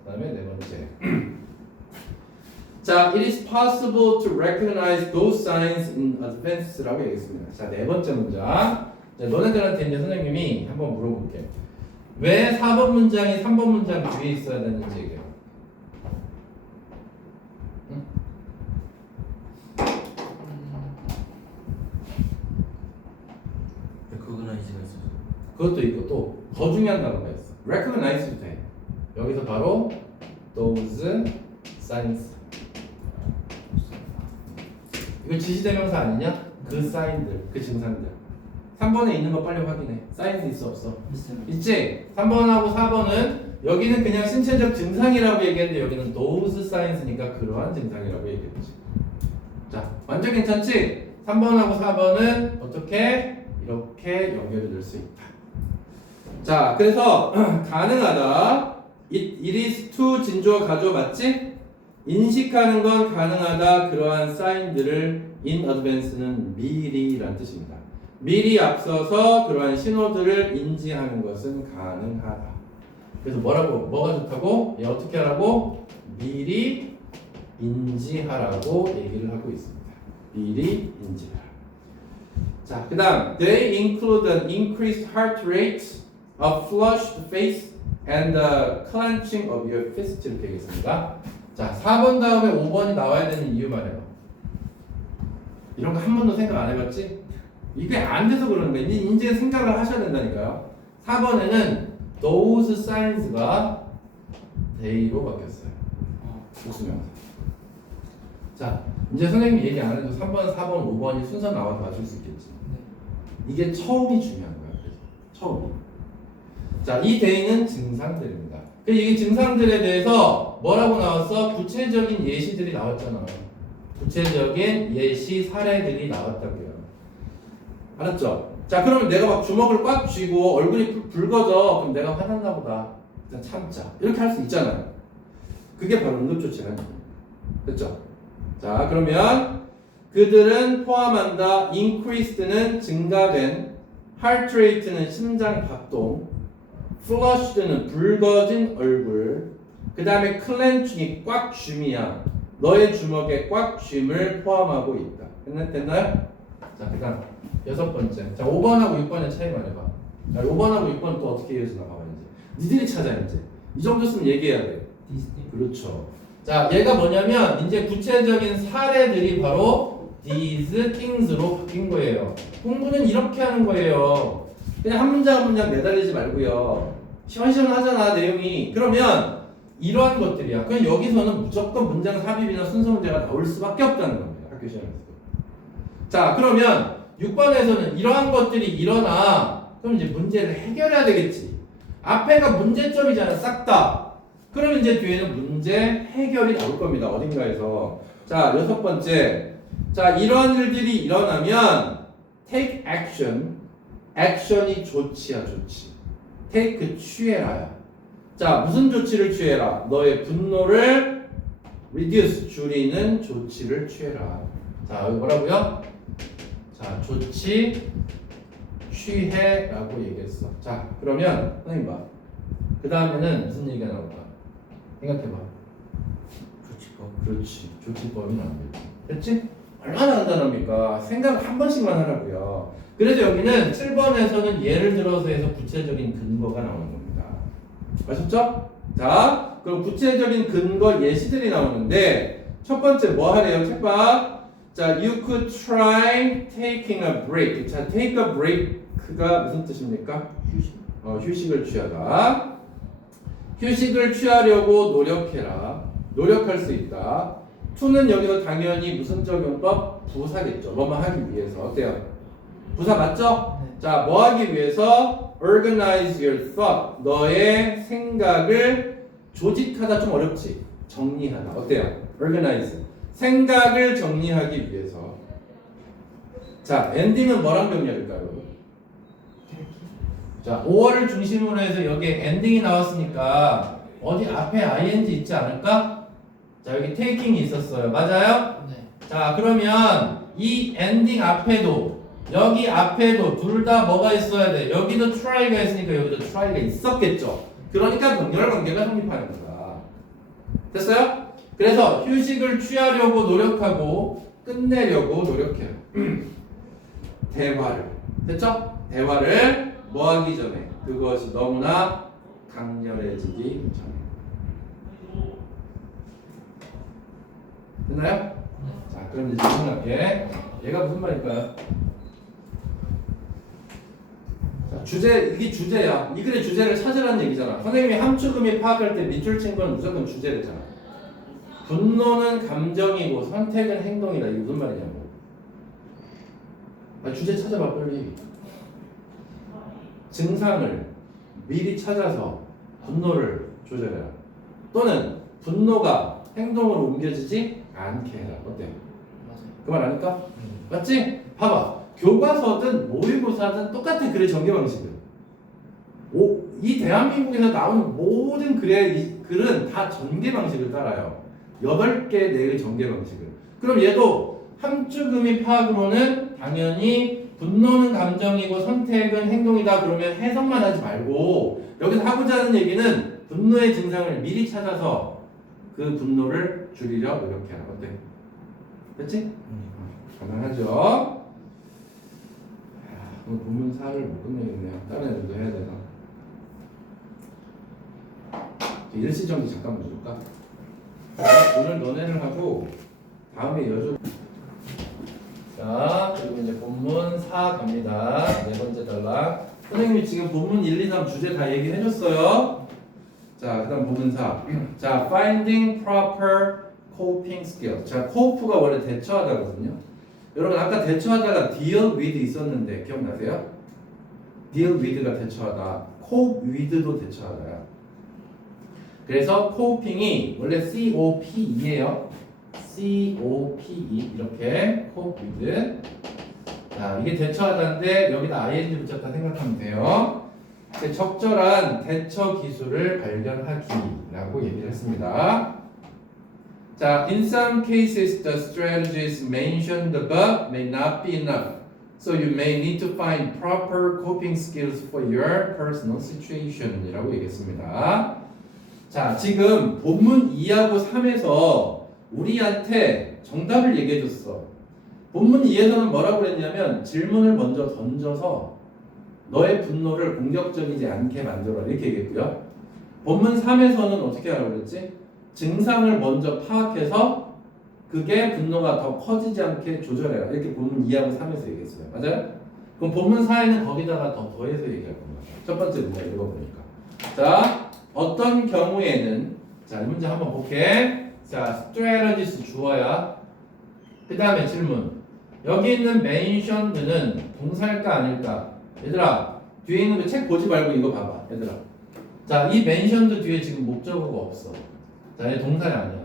그 다음에 네 번째. 자, it is possible to recognize those signs in advance라고 얘기했습니다. 자, 네 번째 문장. 자, 너네들한테 이제 선생님이 한번 물어볼게. 왜 4번 문장이 3번 문장 뒤에 있어야 되는지 얘기해요. recognize가 있어서. 그것도 있고 또 더 중요한 단어가 있어. recognize도 돼. 여기서 바로 those signs. 이거 지시대명사 아니냐? 그 사인들, 그 증상들. 3번에 있는 거 빨리 확인해. 사인스 있어 없어? 있어요. 있지? 3번하고 4번은 여기는 그냥 신체적 증상이라고 얘기했는데 여기는 those signs니까 그러한 증상이라고 얘기했지. 자, 완전 괜찮지? 3번하고 4번은 어떻게? 이렇게 연결이 될 수 있다. 자, 그래서 가능하다. it is to 진주어 가주어 맞지? 인식하는 건 가능하다. 그러한 사인들을 in advance는 미리란 뜻입니다. 미리 앞서서 그러한 신호들을 인지하는 것은 가능하다. 그래서 뭐가 좋다고? 얘 어떻게 하라고? 미리 인지하라고 얘기를 하고 있습니다. 미리 인지하라. 자, 그 다음 They include an increased heart rate, a flushed face, and the clenching of your fist 이렇게 얘기했습니다. 자, 4번 다음에 5번이 나와야 되는 이유 말해봐. 이런 거 한 번도 생각 안 해봤지? 이게 안 돼서 그러는 거야. 이제 생각을 하셔야 된다니까요. 4번에는 those signs가 they로 바뀌었어요. 복수명사. 자, 이제 선생님이 얘기 안 해도 3번, 4번, 5번이 순서 나와서 맞출 수 있겠지. 이게 처음이 중요한 거야. 그래서 처음이. 자, 이 대인은 증상들입니다. 이 증상들에 대해서 뭐라고 나왔어? 구체적인 예시들이 나왔잖아. 구체적인 예시 사례들이 나왔다고요. 알았죠? 자, 그러면 내가 막 주먹을 꽉 쥐고 얼굴이 붉어져. 그럼 내가 화났나 보다. 일단 참자. 이렇게 할 수 있잖아요. 그게 바로 응급조치라는 거예요. 됐죠? 자, 그러면 그들은 포함한다. increased는 증가된, heart rate는 심장 박동, flushed는 붉어진 얼굴, 그 다음에 clenching이 꽉 쥐미야. 너의 주먹에 꽉 쥐임을 포함하고 있다. 됐나요? 자, 그 다음 6번째. 자, 5번하고 6번의 차이 말해봐. 자, 5번하고 6번 또 어떻게 이어지나 봐봐 이제. 니들이 찾아 이제. 이 정도 쓰면 얘기해야 돼. 디스니. 그렇죠. 자, 얘가 뭐냐면 이제 구체적인 사례들이 바로 these things로 바뀐 거예요. 공부는 이렇게 하는 거예요. 그냥 한 문장 한 문장 매달리지 말고요. 시원시원하잖아 내용이. 그러면 이러한 것들이야. 그럼 여기서는 무조건 문장 삽입이나 순서 문제가 나올 수밖에 없다는 겁니다. 학교 시험에서. 자, 그러면 6번에서는 이러한 것들이 일어나. 그럼 이제 문제를 해결해야 되겠지. 앞에가 문제점이잖아, 싹 다. 그러면 이제 뒤에는 문제 해결이 나올 겁니다. 어딘가에서. 자, 6번째. 자, 이러한 일들이 일어나면 take action. 액션이 조치야, 조치. take 취해라야. 자, 무슨 조치를 취해라? 너의 분노를 reduce 줄이는 조치를 취해라. 자, 여기 뭐라고요? 자, 조치 취해라고 얘기했어. 자, 그러면 선생님 봐. 그 다음에는 무슨 얘기가 나올까? 생각해봐. 조치법. 그렇지. 조치법이 나옵니다. 됐지? 얼마나 간단합니까? 생각 한 번씩만 하라고요. 그래서 여기는 7번에서는 예를 들어서 해서 구체적인 근거가 나오는 겁니다. 아셨죠? 자, 그럼 구체적인 근거 예시들이 나오는데 첫 번째 뭐 하래요? 책 봐. 자, you could try taking a break. 자, take a break가 무슨 뜻입니까? 휴식. 휴식을 취하다. 휴식을 취하려고 노력해라. 노력할 수 있다. to는 여기서 당연히 무슨 적용법? 부사겠죠. 뭐뭐 하기 위해서. 어때요? 부사 맞죠? 네. 자, 뭐 하기 위해서? organize your thought. 너의 생각을 조직하다 좀 어렵지? 정리하다. 어때요? organize. 생각을 정리하기 위해서. 자, 엔딩은 뭐랑 병렬일까요? 자, 5월을 중심으로 해서 여기에 엔딩이 나왔으니까 어디 앞에 ing 있지 않을까? 자, 여기 taking이 있었어요. 맞아요? 네. 자, 그러면 이 엔딩 앞에도 여기 앞에도 둘 다 뭐가 있어야 돼? 여기도 try가 있으니까 여기도 try가 있었겠죠. 그러니까 병렬 관계가 성립하는 거다. 됐어요? 그래서 휴식을 취하려고 노력하고 끝내려고 노력해요. 대화를. 됐죠? 대화를 뭐 하기 전에? 그것이 너무나 강렬해지기 전에. 됐나요? 자, 그럼 이제 질문할게. 얘가 무슨 말일까요? 자, 주제, 이게 주제야. 이 글의 주제를 찾으라는 얘기잖아. 선생님이 함축음이 파악할 때 밑줄 친 건 무조건 주제랬잖아. 분노는 감정이고 선택은 행동이다. 이게 무슨 말이냐고. 주제 찾아봐 빨리. 증상을 미리 찾아서 분노를 조절해라. 또는 분노가 행동으로 옮겨지지 않게 해라. 어때? 맞아요. 그 말 아닐까? 맞지? 봐봐. 교과서든 모의고사든 똑같은 글의 전개 방식이야. 이 대한민국에서 나오는 모든 글은 다 전개 방식을 따라요. 8개 내의 전개 방식을. 그럼 얘도 함축음이 파악으로는 당연히 분노는 감정이고 선택은 행동이다. 그러면 해석만 하지 말고 여기서 하고자 하는 얘기는 분노의 증상을 미리 찾아서 그 분노를 줄이려 노력해라. 어때? 됐지? 가능하죠? 본문 4를 못 끝내겠네요. 다른 애들도 해야 되나? 일시정지 잠깐만 줄까? 오늘 너네를 하고 다음에 여주. 자, 그리고 이제 본문 4 갑니다. 네 번째 단락. 선생님이 지금 본문 1, 2, 3 주제 다 얘기해 줬어요. 자, 그 다음 본문 4. 자, finding proper coping skills. 자, cope가 원래 대처하다거든요. 여러분 아까 대처하다가 deal with 있었는데 기억나세요? deal with가 대처하다, cope with도 대처하다야. 그래서 coping이 원래 COPE예요. COPE 이렇게 cope with. 자, 이게 대처하다인데 여기다 ing 붙였다 생각하면 돼요. 적절한 대처 기술을 발견하기라고 얘기를 했습니다. 자, in some cases the strategies mentioned above may not be enough. So you may need to find proper coping skills for your personal situation이라고 얘기했습니다. 자, 지금 본문 2하고 3에서 우리한테 정답을 얘기해줬어. 본문 2에서는 뭐라고 그랬냐면 질문을 먼저 던져서 너의 분노를 공격적이지 않게 만들어라 이렇게 얘기했고요. 본문 3에서는 어떻게 하라고 그랬지? 증상을 먼저 파악해서 그게 분노가 더 커지지 않게 조절해라 이렇게 본문 2하고 3에서 얘기했어요. 맞아요? 그럼 본문 4에는 거기다가 더 더해서 얘기할 겁니다. 첫 번째 문제 읽어보니까. 자, 어떤 경우에는 자, 이 문제 한번 볼게. 자, strategies 주어야. 그 다음에 질문. 여기 있는 mentioned는 동사일까 아닐까? 얘들아, 뒤에 있는 거 책 보지 말고 이거 봐봐. 얘들아. 자, 이 mentioned 뒤에 지금 목적어가 없어. 자, 얘 동사야 아니야?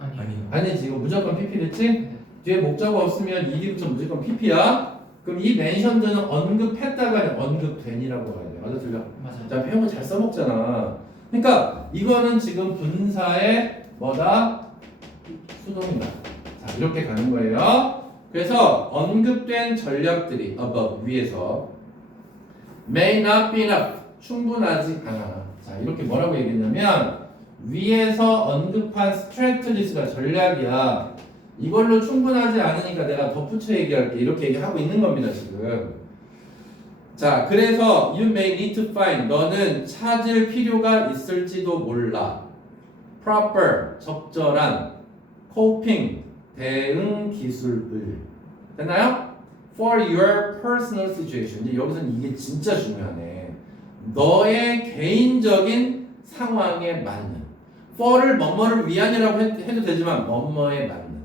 아니요. 아니지. 이거 무조건 PP 됐지? 뒤에 목적어 없으면 이디부터 무조건 PP야. 그럼 이 mentioned는 언급했다가 아니라 언급된이라고 봐야 돼. 맞아, 틀려? 맞아요. 자, 표현을 잘 써먹잖아. 그러니까 이거는 지금 분사의 뭐다? 수동이다. 자, 이렇게 가는 거예요. 그래서 언급된 전략들이 above 위에서 may not be enough 충분하지 않아. 자, 이렇게 뭐라고 얘기했냐면 위에서 언급한 strategies가 전략이야. 이걸로 충분하지 않으니까 내가 덧붙여 얘기할게. 이렇게 얘기하고 있는 겁니다, 지금. 자, 그래서 you may need to find 너는 찾을 필요가 있을지도 몰라. proper 적절한 coping 대응 기술을 됐나요? For your personal situation. 이제 여기서는 이게 진짜 중요하네. 너의 개인적인 상황에 맞는. for를 뭐뭐를 위한이라고 해도 되지만 뭐뭐에 맞는.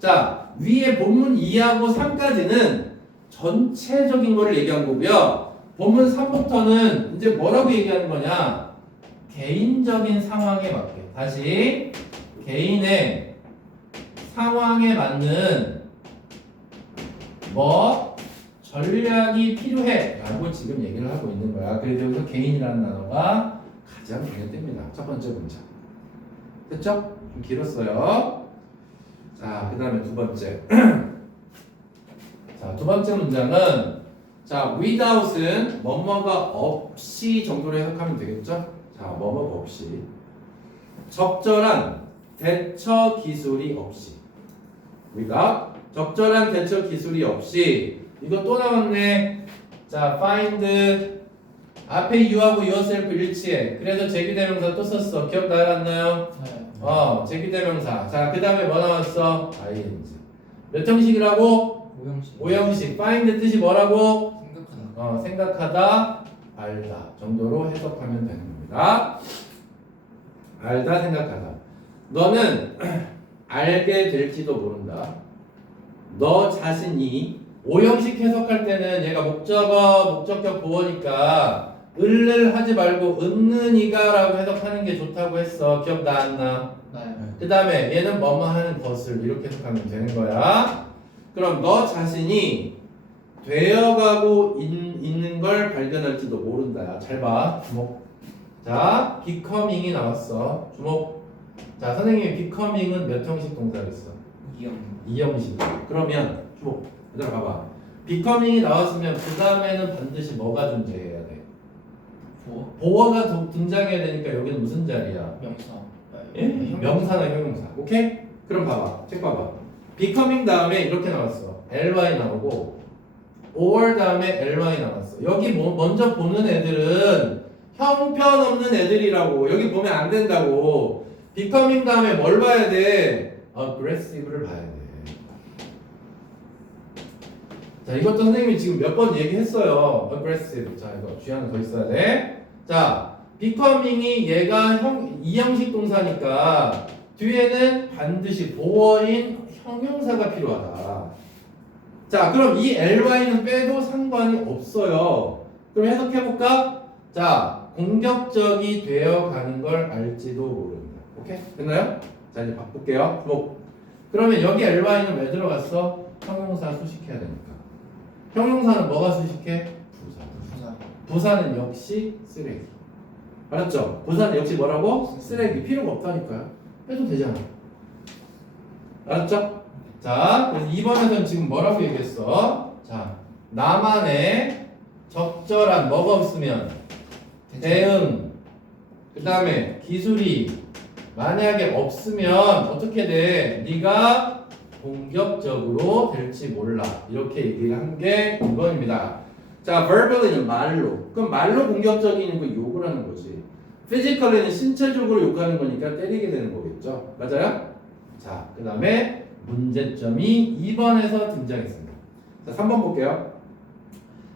자, 위에 본문 2하고 3까지는 전체적인 거를 얘기한 거고요. 본문 3부터는 이제 뭐라고 얘기하는 거냐? 개인적인 상황에 맞게. 다시 개인의 상황에 맞는 뭐 전략이 필요해 라고 지금 얘기를 하고 있는 거야. 그래서 여기서 개인이라는 단어가 가장 눈에 띕니다. 첫 번째 문장 됐죠? 좀 길었어요. 자, 그 다음에 두 번째 자, 두 번째 문장은 자, without은 뭐뭐가 없이 정도로 해석하면 되겠죠? 자, 뭐뭐가 없이 적절한 대처 기술이 없이 우리가 적절한 대처 기술이 없이 이거 또 나왔네. 자, find 앞에 you하고 yourself 일치해. 그래서 제기대명사 또 썼어. 기억나요? 안 나요? 네. 제기대명사. 자, 그 다음에 뭐 나왔어? ing. 몇 형식이라고? 오형식. 5형식. find 뜻이 뭐라고? 생각하는. 생각하다, 알다 정도로 해석하면 되는 겁니다. 알다, 생각하다. 너는 알게 될지도 모른다. 너 자신이 5형식 해석할 때는 얘가 목적어, 목적격 보어니까 을을 하지 말고 은는이가 라고 해석하는 게 좋다고 했어. 기억나 안 나? 네. 그 다음에 얘는 뭐뭐 하는 것을 이렇게 해석하면 되는 거야. 그럼 너 자신이 되어가고 있는 걸 발견할지도 모른다. 잘 봐. 주목. 자, becoming이 나왔어. 주목. 자, 선생님이 becoming은 몇 형식 동사를 써? 이형. 2형식. 그러면 주목. 얘들아 봐봐. becoming이 나왔으면 그 다음에는 반드시 뭐가 존재해야 돼? 보어. 보어가 등장해야 되니까 여기는 무슨 자리야? 명사. 예? 명사나 형용사. 오케이? 그럼 봐봐. 책 봐봐. becoming 다음에 이렇게 나왔어. ly 나오고 or 다음에 ly 나왔어. 여기 먼저 보는 애들은 형편없는 애들이라고. 여기 보면 안 된다고. becoming 다음에 뭘 봐야 돼? aggressive를 봐야 돼. 자, 이것도 선생님이 지금 몇 번 얘기했어요. aggressive. 자, 이거 주의하는 거 있어야 돼. 자, becoming이 얘가 2형식 동사니까 뒤에는 반드시 보어인 형용사가 필요하다. 자, 그럼 이 ly는 빼도 상관이 없어요. 그럼 해석해볼까? 자, 공격적이 되어가는 걸 알지도 모릅니다. 오케이? 됐나요? 자, 이제 바꿀게요. 뭐, 그러면 여기 ly는 왜 들어갔어? 형용사 수식해야 되니까. 형용사는 뭐가 수식해? 부사. 부사는 역시 쓰레기. 알았죠? 부사는 역시 뭐라고? 쓰레기. 필요가 없다니까요. 빼도 되잖아. 알았죠? 자, 그래서 2번에서는 지금 뭐라고 얘기했어? 자, 나만의 적절한 뭐가 없으면 대응, 그 다음에 기술이 만약에 없으면 어떻게 돼? 네가 공격적으로 될지 몰라. 이렇게 얘기한 게 2번입니다. 자, verbally는 말로. 그럼 말로 공격적인 거 욕을 하는 거지. physically는 신체적으로 욕하는 거니까 때리게 되는 거겠죠. 맞아요? 자, 그 다음에 문제점이 2번에서 등장했습니다. 자, 3번 볼게요.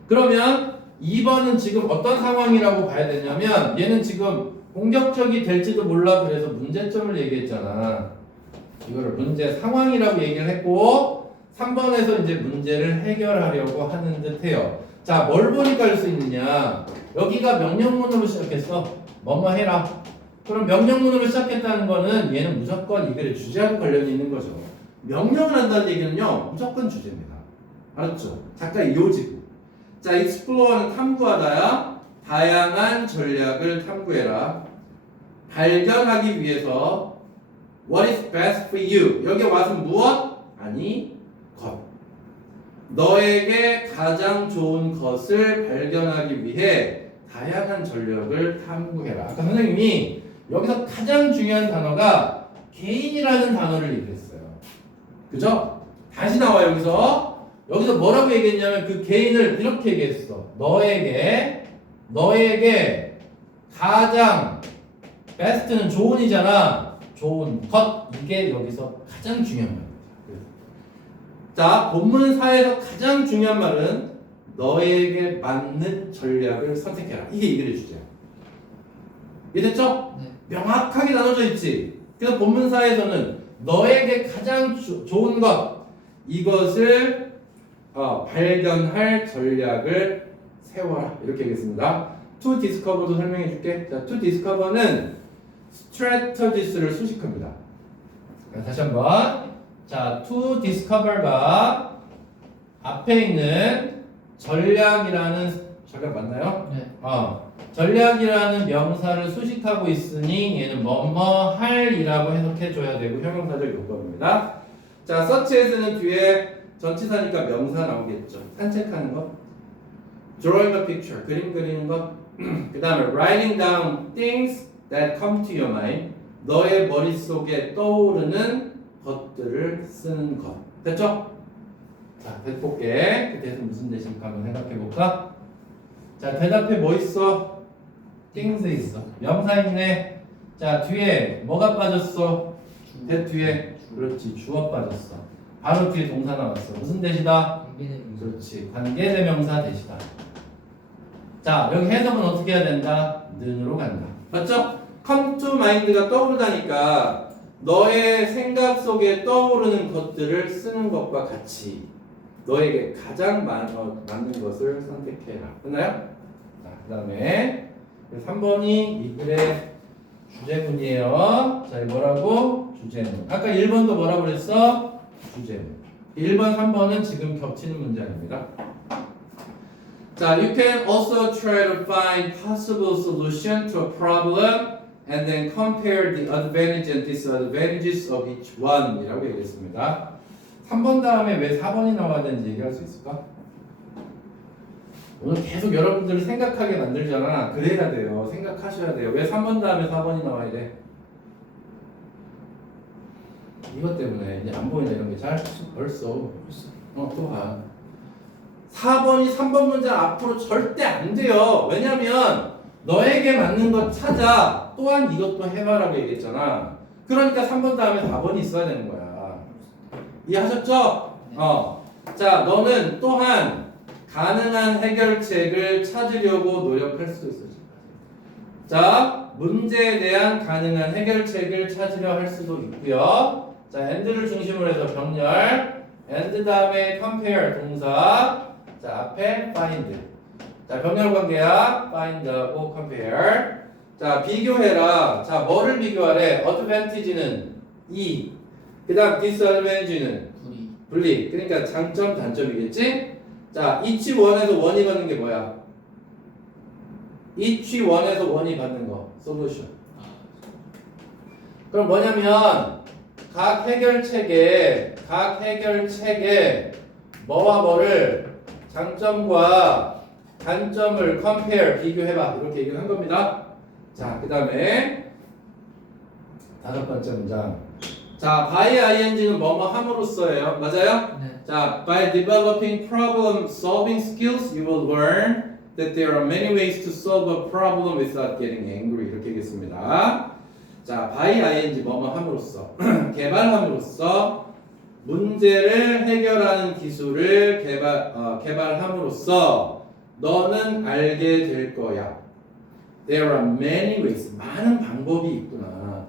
그러면 2번은 지금 어떤 상황이라고 봐야 되냐면 얘는 지금 공격적이 될지도 몰라 그래서 문제점을 얘기했잖아. 이거를 문제 상황이라고 얘기를 했고 3번에서 이제 문제를 해결하려고 하는 듯해요. 자, 뭘 보니까 알 수 있느냐? 여기가 명령문으로 시작했어. 뭐뭐 해라. 그럼 명령문으로 시작했다는 거는 얘는 무조건 이 글의 주제하고 관련이 있는 거죠. 명령을 한다는 얘기는요 무조건 주제입니다. 알았죠? 작가의 요지고. 자, explore는 탐구하다야. 다양한 전략을 탐구해라. 발견하기 위해서 what is best for you. 여기 와서 무엇? 아니 것. 너에게 가장 좋은 것을 발견하기 위해 다양한 전략을 탐구해라. 아까 선생님이 여기서 가장 중요한 단어가 개인이라는 단어를 얘기했어요. 그죠? 다시 나와 여기서 뭐라고 얘기했냐면 그 개인을 이렇게 얘기했어. 너에게 가장 베스트는 좋은이잖아. 좋은 것. 이게 여기서 가장 중요한 말입니다. 자, 본문사에서 가장 중요한 말은 너에게 맞는 전략을 선택해라. 이게 이 글의 주제야. 이해됐죠? 네. 명확하게 나눠져 있지. 그래서 본문사에서는 너에게 가장 좋은 것 이것을 발견할 전략을 세워라. 이렇게 하겠습니다. To discover도 설명해 줄게. 자, to discover는 strategies를 수식합니다. 다시 한번. 자, to discover가 앞에 있는 전략이라는 전략 맞나요? 네. 전략이라는 명사를 수식하고 있으니 얘는 뭐뭐 할이라고 해석해 줘야 되고 형용사적 요법입니다. 자, search에서는 뒤에 전치사니까 명사 나오겠죠. 산책하는 것, drawing a picture, 그림 그리는 것, 그 다음에 writing down things that come to your mind, 너의 머릿속에 떠오르는 것들을 쓰는 것. 됐죠? 자, 대폭게 그 대신 무슨 대신가 한번 생각해 볼까? 자, 대답해 뭐 있어? things 있어. 명사 있네. 자, 뒤에 뭐가 빠졌어? 대 뒤에 그렇지, 주어 빠졌어. 바로 뒤에 동사 나왔어. 무슨 대시다? 그렇지, 관계대명사 대시다. 자, 여기 해석은 어떻게 해야 된다? 는으로 간다. 맞죠? come to mind가 떠오르다니까 너의 생각 속에 떠오르는 것들을 쓰는 것과 같이 너에게 가장 맞는 것을 선택해라. 됐나요? 자, 그 다음에 3번이 이 글의 주제문이에요. 자, 뭐라고? 주제문. 아까 1번도 뭐라고 그랬어? 주제문. 1번, 3번은 지금 겹치는 문장입니다. 자, you can also try to find possible solution to a problem and then compare the advantage and disadvantages of each one 이라고 얘기했습니다. 3번 다음에 왜 4번이 나와야 되는지 얘기할 수 있을까? 오늘 계속 여러분들을 생각하게 만들잖아. 그래야 돼요. 생각하셔야 돼요. 왜 3번 다음에 4번이 나와야 돼? 이것 때문에 이제 안 보이네 이런 게 잘 벌써 또 봐. 4번이 3번 문장 앞으로 절대 안 돼요. 왜냐면 너에게 맞는 것 찾아. 또한 이것도 해봐라고 얘기했잖아. 그러니까 3번 다음에 4번이 있어야 되는 거야. 이해하셨죠? 자, 너는 또한 가능한 해결책을 찾으려고 노력할 수 있어. 자, 문제에 대한 가능한 해결책을 찾으려 할 수도 있고요. 자, and를 중심으로 해서 병렬, and 다음에 compare 동사, 자, 앞에 find. 자, 병렬 관계야 find하고 compare. 자, 비교해라. 자, 뭐를 비교하래? advantage는 이. 그다음 disadvantage는 불이. 분리. 그러니까 장점, 단점이겠지? 자, each one에서 원이 받는 게 뭐야? each one에서 원이 받는 거. 솔루션. 그럼 뭐냐면 각 해결책에 뭐와 뭐를 장점과 단점을 compare 비교해봐 이렇게 얘기를 한 겁니다. 자, 그 다음에 다섯 번째 문장. 자, by ing는 뭐뭐 함으로써예요. 맞아요? 네. 자, by developing problem solving skills, you will learn that there are many ways to solve a problem without getting angry. 이렇게 하겠습니다. 자, by ing 뭐뭐 함으로써 개발함으로써 문제를 해결하는 기술을 개발함으로써 너는 알게 될 거야. There are many ways. 많은 방법이 있구나.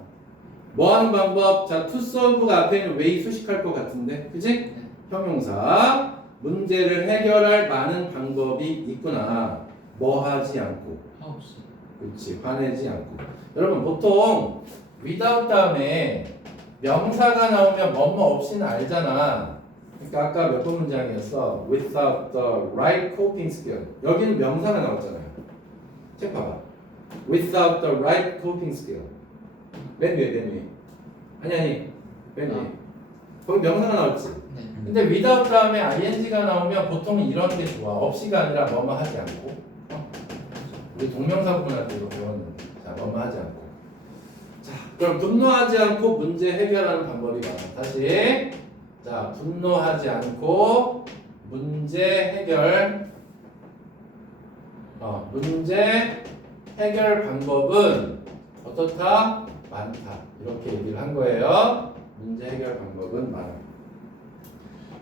뭐 하는 방법? 자, to solve가 앞에 있는 way 수식할 것 같은데, 그지? 네. 형용사. 문제를 해결할 많은 방법이 있구나. 뭐 하지 않고. 하우스. 그렇지. 화내지 않고. 여러분, 보통 without 다음에 명사가 나오면 뭐뭐 없이는 알잖아. 그러니까 아까 몇 번 문장이었어? Without the right coping skill. 여기는 명사가 나왔잖아요. 책 봐봐. Without the right coping skill. 맨 위에. 아니. 맨 위에. 거기 명사가 나왔지. 네. 근데 without 다음에 ing가 나오면 보통 이런 게 좋아. 없이가 아니라 뭐뭐 하지 않고. 우리 동명사 구분할 때 이거 배웠는데. 자, 뭐뭐 하지 않고. 자, 그럼 분노하지 않고 문제 해결하는 방법이 많아. 다시. 자, 분노하지 않고 문제 해결 방법은 어떻다? 많다. 이렇게 얘기를 한 거예요. 문제 해결 방법은 많아.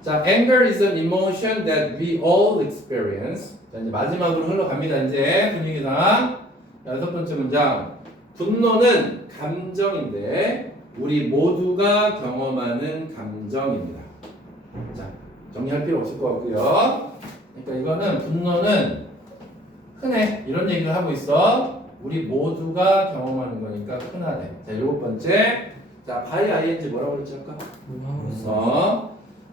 자, anger is an emotion that we all experience. 자, 이제 마지막으로 흘러갑니다. 이제 분위기상. 여섯 번째 문장. 분노는 감정인데 우리 모두가 경험하는 감정입니다. 자, 정리할 필요 없을 것 같고요. 그러니까 이거는 분노는 흔해 이런 얘기를 하고 있어. 우리 모두가 경험하는 거니까 흔하네. 자, 일곱 번째. 자, by ing 뭐라고 그랬지 아까?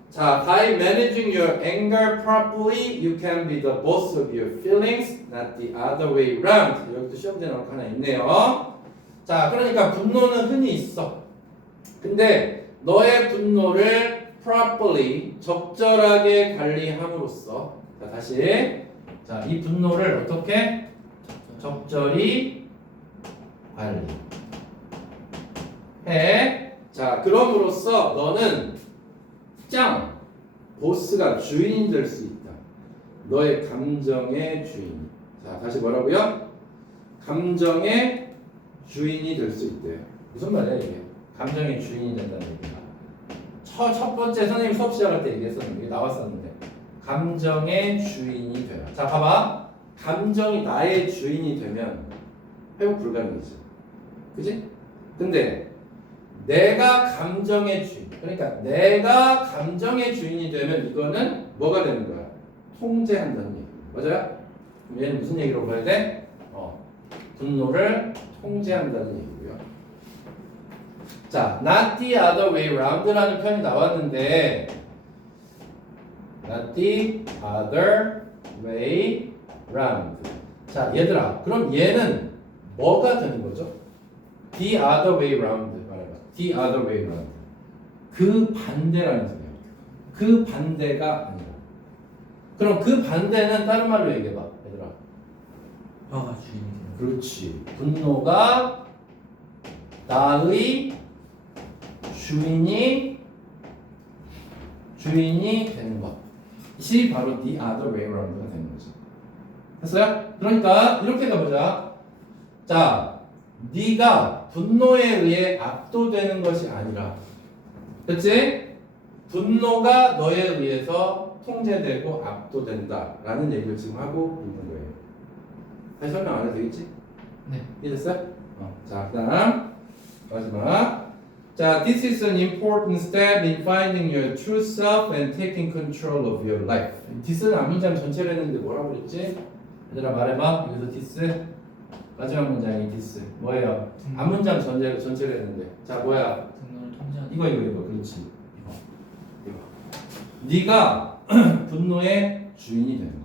자, by managing your anger properly, you can be the boss of your feelings, not the other way around. 여기도 시험제 나올 거 하나 있네요. 자, 그러니까 분노는 흔히 있어. 근데 너의 분노를 properly, 적절하게 관리함으로써, 자, 다시. 자, 이 분노를 어떻게? 적절히 관리해. 자, 그럼으로써 너는 보스가 주인이 될 수 있다. 너의 감정의 주인. 자, 다시 뭐라고요? 감정의 주인이 될 수 있대요. 무슨 말이야 이게? 감정의 주인이 된다는 얘기야. 첫 번째 선생님 수업 시작할 때 얘기했었는데 이게 나왔었는데 감정의 주인이 되라. 자, 봐봐. 감정이 나의 주인이 되면 회복 불가능이지. 그지? 근데 내가 감정의 주인. 그러니까 내가 감정의 주인이 되면 이거는 뭐가 되는 거야? 통제한다는 얘기. 맞아요? 그럼 얘는 무슨 얘기로 봐야 돼? 분노를 통제한다는 얘기고요. 자, not the other way round라는 표현이 나왔는데 not the other way round. 자, 얘들아, 그럼 얘는 뭐가 되는 거죠? The other way round 말해봐. The other way round. 그 반대라는 소리야. 그 반대가 아니라. 그럼 그 반대는 다른 말로 얘기해봐, 얘들아. 화가 주인이 되는. 그렇지. 분노가 나의 주인이 되는 것이 바로 the other way round가 되는 거죠. 됐어요? 그러니까 이렇게 가보자. 자, 네가 분노에 의해 압도되는 것이 아니라, 그렇지? 분노가 너에 의해서 통제되고 압도된다라는 얘기를 지금 하고 있는 거예요. 다시 설명 안 해도 되겠지? 네. 이해됐어요? 자, 그다음 마지막. 자, this is an important step in finding your true self and taking control of your life. this는 앞문장 전체를 했는데 뭐라고 그랬지? 얘들아 말해봐. 여기서 this 마지막 문장이 this 뭐예요? 앞문장 전체를 했는데 자 뭐야? 분노를 통제하는. 이거 그렇지. 이거. 네가 분노의 주인이 되는 거.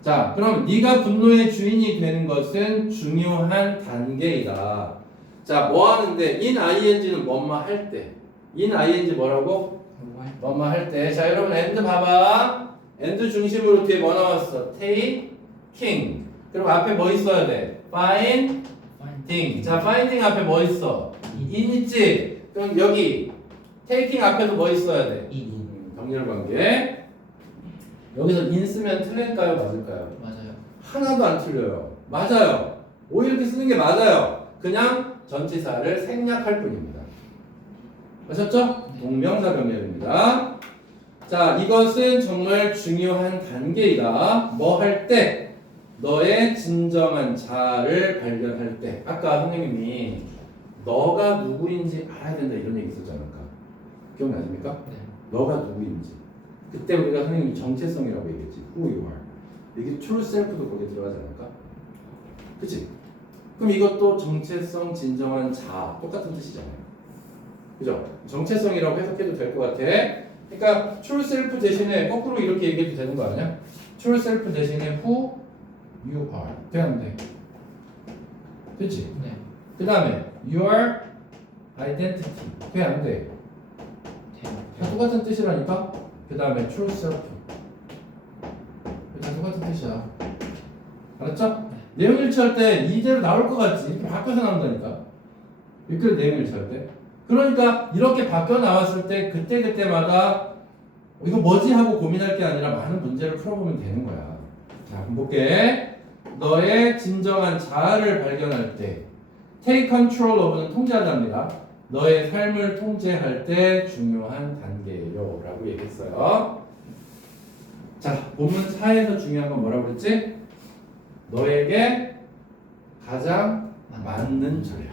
자, 그럼 네가 분노의 주인이 되는 것은 중요한 단계이다. 자, 뭐 하는데 in ing는 뭐뭐 할 때. in ing 뭐라고? 뭐뭐 할 때. 자, 여러분 and 봐봐. and 중심으로 뒤에 뭐 나왔어? taking. 그럼 앞에 뭐 있어야 돼? finding. 자, finding 앞에 뭐 있어? in 있지? 그럼 여기 taking 앞에도 뭐 있어야 돼? 정렬 관계. 여기서 in 쓰면 틀릴까요? 맞을까요? 맞아요. 하나도 안 틀려요. 맞아요. 오히려 이렇게 쓰는 게 맞아요. 그냥 전치사를 생략할 뿐입니다. 아셨죠? 동명사 병렬입니다. 자, 이것은 정말 중요한 단계이다. 뭐 할 때? 너의 진정한 자아를 발견할 때. 아까 선생님이 너가 누구인지 알아야 된다 이런 얘기 있었지 않을까? 기억나십니까? 네. 너가 누구인지. 그때 우리가 선생님이 정체성이라고 얘기했지. Who you are. 이게 true self도 거기에 들어가지 않을까? 그치? 그럼 이것도 정체성, 진정한 자아 똑같은 뜻이잖아요. 그죠? 정체성이라고 해석해도 될 것 같아. 그러니까 true self 대신에 거꾸로 이렇게 얘기해도 되는 거 아니야? true self 대신에 who you are. 그냥 돼. 그치? 네. 그 다음에 your identity. 그냥 안 돼. 다 똑같은 뜻이라니까? 그 다음에 true self. 다 똑같은 뜻이야. 알았죠? 내용 일치할 때 이대로 나올 것 같지? 이렇게 바꿔서 나온다니까. 이렇게 내용 일치할 때. 그러니까 이렇게 바뀌어 나왔을 때 그때마다 이거 뭐지 하고 고민할 게 아니라 많은 문제를 풀어보면 되는 거야. 자, 그럼 볼게. 너의 진정한 자아를 발견할 때 take control of는 통제하답니다. 너의 삶을 통제할 때 중요한 단계예요 라고 얘기했어요. 자, 본문 4에서 중요한 건 뭐라고 그랬지? 너에게 가장 맞는 전략.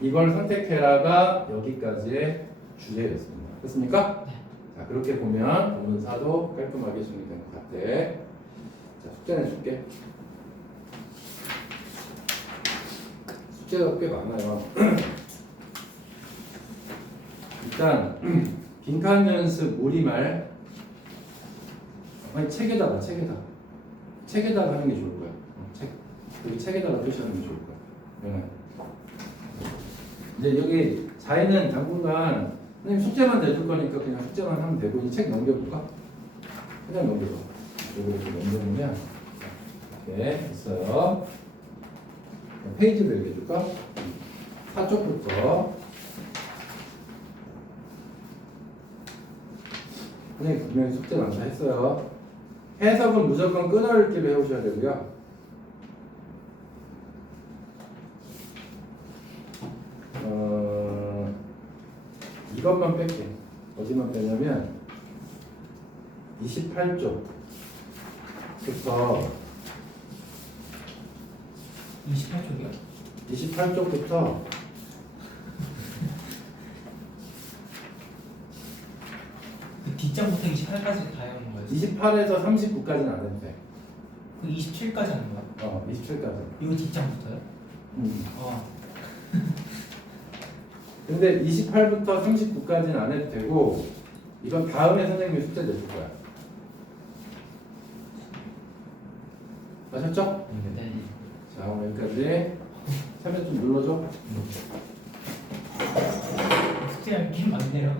이걸 선택해라가 여기까지의 주제였습니다. 됐습니까? 네. 자, 그렇게 보면 본문 4도 깔끔하게 정리된 것 같아. 자, 숙제 내줄게. 숙제가 꽤 많아요. 일단 빈칸 연습 우리말 아니 책에다가 하는 게 좋을 거야. 책 여기 책에다가 표시하는 게 좋을 거야. 네. 이제 여기 자에는 당분간 선생님 숙제만 내줄 거니까 그냥 숙제만 하면 되고 이 책 넘겨볼까? 그냥 넘겨봐. 여기 이렇게 넘겨보면 이렇게 있어요. 페이지도 얘기해줄까? 4쪽부터 선생님 분명히 숙제 많다 했어요. 해석은 무조건 끊어읽기로 해오셔야 되고요. 이것만 뺄게. 어디만 빼냐면 28쪽부터 28쪽이요? 28쪽부터 그 뒷장부터 28까지 다 해오는 거예요? 28에서 39까지는 안 해도 돼. 그 27까지 하는 거야? 27까지. 이거 뒷장부터요? 근데 28부터 39까지는 안 해도 되고 이건 다음에 선생님이 숙제 내줄 거야. 아셨죠? 네. 자, 오늘 여기까지. 참여 좀 눌러줘. 숙제할 게 많네요.